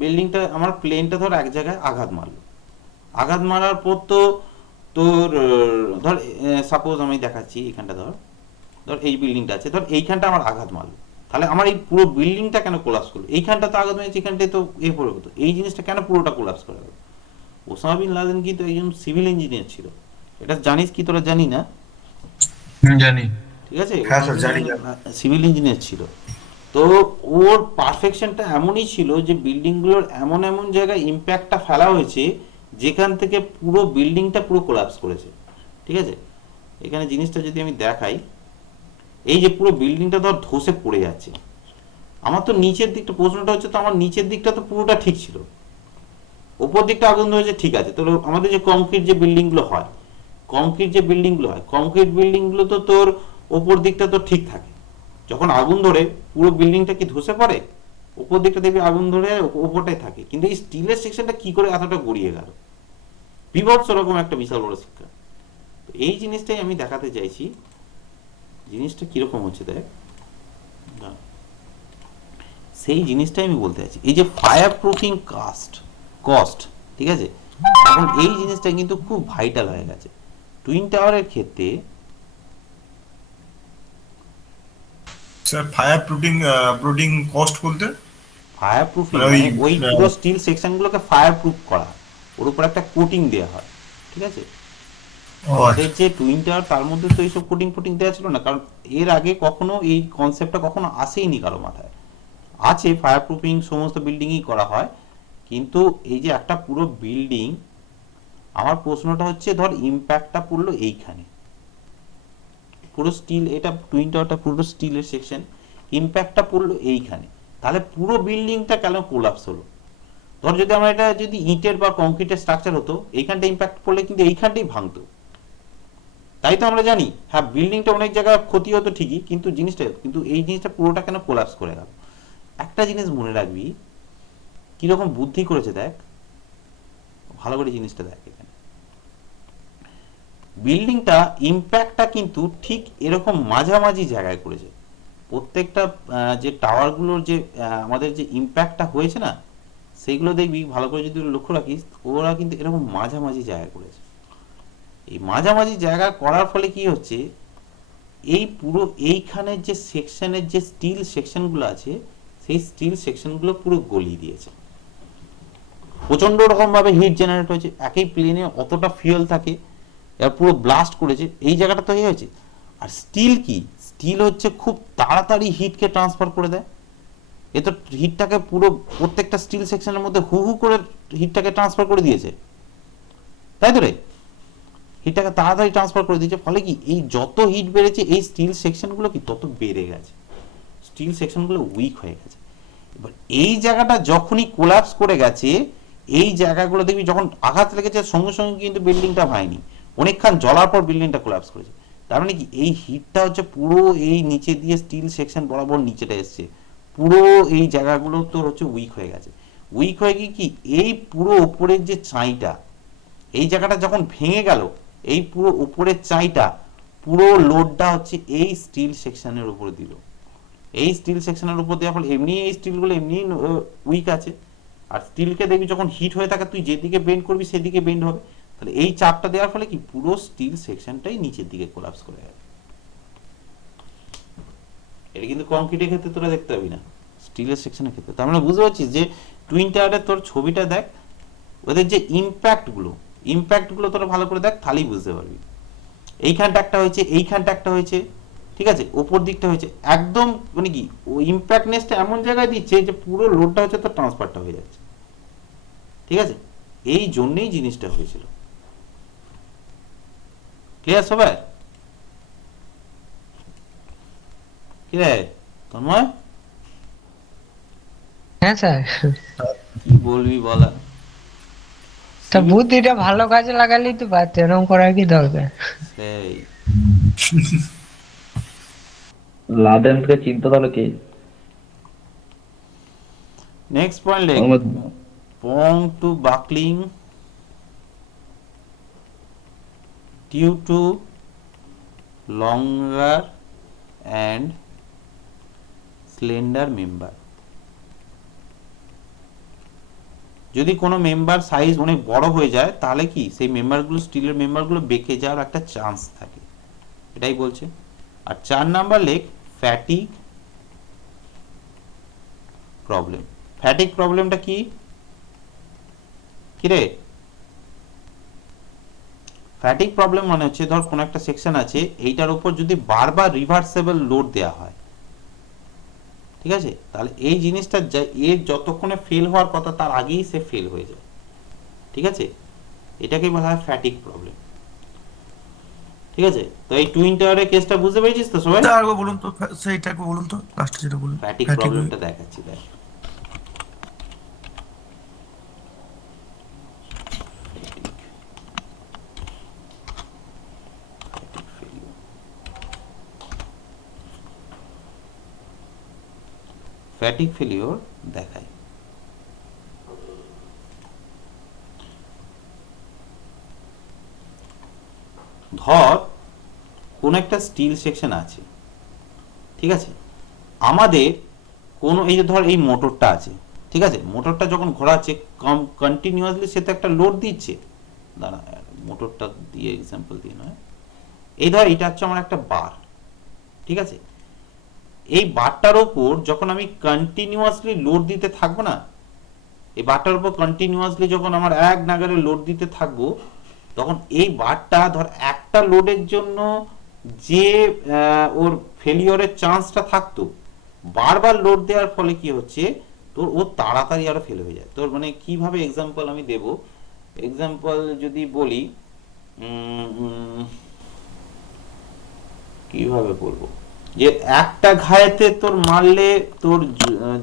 বিল্ডিংটা আমার প্লেনটা ধর এক জায়গায় আঘাত মারলো, আঘাত মারার পর তো তোর ধর সাপোজ আমি দেখাচ্ছি, এখানটা ধর এই বিল্ডিংটা আছে, ধর এইখানটা আমার আঘাত মারলো, তাহলে আমার এই পুরো বিল্ডিংটা কেন কোলাপস করলো? এইখানটা তো আঘাত মেরেছে, এখানটায় তো পড়ে হতো, এই জিনিসটা কেন পুরোটা কোলাপস করে গেল? ওসামা বিন লাদেন কিন্তু একজন সিভিল ইঞ্জিনিয়ার ছিল, এটা জানিস কি তোরা? জানি না, জানি। ঠিক আছে, হ্যাঁ স্যার, জানি। সিভিল ইঞ্জিনিয়ার ছিল। তো ওর পারফেকশনটা এমনই ছিল যে বিল্ডিংগুলোর এমন এমন জায়গায় ইম্প্যাক্টটা ফেলা হয়েছে যেখান থেকে পুরো বিল্ডিংটা পুরো কোলাপস করেছে, ঠিক আছে। এখানে জিনিসটা যদি আমি দেখাই, এই যে পুরো বিল্ডিংটা ধর ধসে পড়ে যাচ্ছে, আমার তো নিচের দিকটা, প্রশ্নটা হচ্ছে তো আমার নিচের দিকটা তো পুরোটা ঠিক ছিল, উপর দিকটা আগুন ধরেছে, ঠিক আছে। তাহলে আমাদের যে কংক্রিট যে বিল্ডিংগুলো হয়, কংক্রিট বিল্ডিংগুলো তো তোর উপর দিকটা তো ঠিক থাকে, যখন আগুন ধরে পুরো বিল্ডিংটা কি ধসে পড়ে? উপর দিকটা দেখবি আগুন ধরে উপরটাই থাকে, কিন্তু এই স্টিলের সেকশনটা কি করে এতটা গড়িয়ে গেল? বিভৎস রকম একটা বিশাল বড় শিক্ষা। তো এই জিনিসটাই আমি দেখাতে চাইছি, জিনিসটা কিরকম হচ্ছে দেখ, সেই জিনিসটাই আমি বলতে চাইছি। এই যে ফায়ার প্রুফিং কস্ট, ঠিক আছে, এখন এই জিনিসটা কিন্তু খুব ভাইটাল হয়ে গেছে টুইন টাওয়ারের ক্ষেত্রে। স্যার ফায়ার প্রুফিং কস্ট বলতে ফায়ার প্রুফিং মানে ওই পুরো স্টিল সেকশনগুলোকে ফায়ার প্রুফ করা, ওর উপর একটা কোটিং দেওয়া হয়, ঠিক আছে। আমাদের যে টুইন টাওয়ার, তার মধ্যে তো এইসব কোটিং দেওয়া ছিল না, কারণ এর আগে কখনো এই কনসেপ্টটা কখনো আসেইনি কারো মাথায়। আছে ফায়ার প্রুফিং সমস্ত বিল্ডিংই করা হয়, কিন্তু এই যে একটা পুরো বিল্ডিং, আমার প্রশ্নটা হচ্ছে ধর ইম্প্যাক্টটা পড়লো এইখানে, পুরো স্টিল, এটা টুইন টাওয়ারটা পুরো স্টিলের সেকশন, ইম্প্যাক্টটা পড়লো এইখানে, তাহলে পুরো বিল্ডিংটা কেন কোলাপস হলো? ধর যদি আমরা এটা যদি ইটের বা কংক্রিটের স্ট্রাকচার হতো, এইখানটা ইম্প্যাক্ট পড়লে কিন্তু এইখানটাই ভাঙতো, তাই তো আমরা জানি। হ্যাঁ, বিল্ডিংটা অনেক জায়গায় ক্ষতি হতো ঠিকই, কিন্তু এই জিনিসটা পুরোটা কেন কোলাপস করে গেল? একটা জিনিস মনে রাখবি, কিরকম বুদ্ধি করেছে দেখ, ভালো করে জিনিসটা দেখ। এখানে বিল্ডিংটা ইম্প্যাক্টটা কিন্তু ঠিক এরকম মাঝামাঝি জায়গায় করেছে। প্রত্যেকটা যে টাওয়ারগুলোর যে আমাদের যে ইম্প্যাক্টটা হয়েছে না, সেইগুলো দেখবি ভালো করে যদি লক্ষ্য রাখিস, ওরা কিন্তু এরকম মাঝামাঝি জায়গায় করেছে। এই মাঝামাঝি জায়গা করার ফলে কি হচ্ছে, এই পুরো এইখানের যে সেকশনের যে স্টিল সেকশনগুলো আছে, সেই স্টিল সেকশনগুলো পুরো গলিয়ে দিয়েছে। প্রচন্ড রকম ভাবে হিট জেনারেট হয়েছে, একই প্লেনে অতটা ফিউয়েল থাকে, এবার পুরো ব্লাস্ট করেছে, এই জায়গাটা তো হয়েছে। আর স্টিল কি, স্টিল হচ্ছে খুব তাড়াতাড়ি হিটকে ট্রান্সফার করে দেয়। এ তো হিটটাকে পুরো প্রত্যেকটা স্টিল সেকশনের মধ্যে হু হু করে হিটটাকে ট্রান্সফার করে দিয়েছে, তাই তো রে? হিটটাকে তাড়াতাড়ি ট্রান্সফার করে দিয়েছে, ফলে কি এই যত হিট বেড়েছে এই স্টিল সেকশনগুলো কি তত বেড়ে গেছে, স্টিল সেকশনগুলো উইক হয়ে গেছে। এবার এই জায়গাটা যখনই কোলাপস করে গেছে, এই জায়গাগুলো দেখবি যখন আঘাত লেগেছে সঙ্গে সঙ্গে কিন্তু বিল্ডিংটা ভাঙেনি, অনেকক্ষণ জ্বলার পর বিল্ডিংটা কোলাপস করেছে। তার মানে কি এই হিটটা হচ্ছে পুরো এই নিচে দিয়ে স্টিল সেকশন বরাবর নিচেটা এসছে, পুরো এই জায়গাগুলো তো হচ্ছে উইক হয়ে গেছে। উইক হয়ে গিয়ে কি এই পুরো উপরের যে চাঁইটা, এই জায়গাটা যখন ভেঙে গেল, এই পুরো উপরের চাঁইটা পুরো লোডটা হচ্ছে এই স্টিল সেকশনের উপর দিল। এই স্টিল সেকশনের উপর দেওয়ার ফলে এমনি এই স্টিলগুলো এমনি উইক আছে, আর স্টিলকে দেখবি যখন হিট হয়ে থাকে তুই যেদিকে বেন্ড করবি সেদিকে বেন্ড হবে, তাহলে এই চাপটা দেওয়ার ফলে কি পুরো স্টিল সেকশনটাই নিচের দিকে কোলাপস করে গেল। এটা কিন্তু কংক্রিটের ক্ষেত্রে তোরা দেখতে পাবি না, স্টিলের সেকশনের ক্ষেত্রে। তার মানে বুঝতে পারছিস যে টুইন টাওয়ারের তোর ছবিটা দেখ, ওদের যে ইম্প্যাক্টগুলো তোরা ভালো করে দেখ, তাহলেই বুঝতে পারবি। এইখানটা একটা হয়েছে, এইখানটা একটা হয়েছে, ঠিক আছে, ওপর দিকটা হয়েছে, একদম মানে কি ও ইম্প্যাক্টনেসটা এমন জায়গায় দিচ্ছে যে পুরো লোডটা হচ্ছে তো ট্রান্সফারটা হয়ে যাচ্ছে, ঠিক আছে। এই জন্যই জিনিসটা হয়েছিল। ক্লিয়ার সবাই? কি রে তন্ময়, হ্যাঁ স্যার, কি বলবি বলা? তা বুদ্ধিটা ভালো কাজে লাগালেই তো পারতে, এরকম করার কি দরকার? সেই লাদেনকে চিন্তা তাহলে কে? নেক্সট পয়েন্ট লেখ, prone to buckling due to longer and slender member। যদি কোনো মেম্বার সাইজ অনেক বড় হয়ে যায় তাহলে কি সেই মেম্বারগুলো, স্টিলের মেম্বারগুলো বেঁকে যাওয়ার একটা চান্স থাকে, এটাই বলছে। আর 4 নাম্বার লেখ ফ্যাটিক প্রবলেম। ফ্যাটিক প্রবলেমটা কি রে? ফ্যাটিক প্রবলেম মানে হচ্ছে ধর কোন একটা সেকশন আছে, এইটার উপর যদি বারবার রিভার্সেবল লোড দেওয়া হয়, ঠিক আছে, তাহলে এই জিনিসটা এর যতক্ষণে ফেল হওয়ার কথা তার আগেই সে ফেল হয়ে যায়, ঠিক আছে, এটাকে বলা হয় ফ্যাটিক প্রবলেম, ঠিক আছে। তো এই টুইন টাওয়ারের কেসটা বুঝতে পেরেছিস তো সবাই? আরেকবার বলুন তো, সেইটা একবার বলুন তো, লাস্টে যেটা বলুন। ফ্যাটিক প্রবলেমটা দেখাচ্ছি দেখ। ফ্যাটিক ফেলিওর দেখায়। ধর কোন একটা স্টিল সেকশন আছে, ঠিক আছে, আমাদের কোন এই যে ধর এই মোটরটা আছে, ঠিক আছে, মোটরটা যখন ঘোরাচ্ছে কন্টিনিউয়াসলি সে তো একটা লোড দিচ্ছে, দাঁড়া মোটরটা দিয়ে এক্সাম্পল দিয়ে নয়, এই ধর এটা হচ্ছে আমার একটা বার, ঠিক আছে, এই বারটার উপর যখন আমি কন্টিনিউয়াসলি লোড দিতে থাকবো না, এই বারটার উপর কন্টিনিউয়াসলি যখন আমার এক নাগারে লোড দিতে থাকবো, তখন এই বারটা ধর একটা লোডের জন্য যে ওর ফেলিওরের চান্সটা থাকতো, বারবার লোড দেওয়ার ফলে কি হচ্ছে তোর ও তাড়াতাড়ি আরো ফেল হয়ে যায়। তোর মানে কিভাবে এক্সাম্পল আমি দেব, এক্সাম্পল যদি বলি কিভাবে বলবো, যে একটা ঘায়েতে তোর মারলে তোর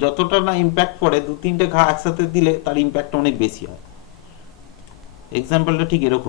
যতটা না ইম্প্যাক্ট পড়ে 2-3টে ঘা একসাথে দিলে তার ইম্প্যাক্ট অনেক বেশি হয়। এক্সাম্পলটা ঠিক এরকম।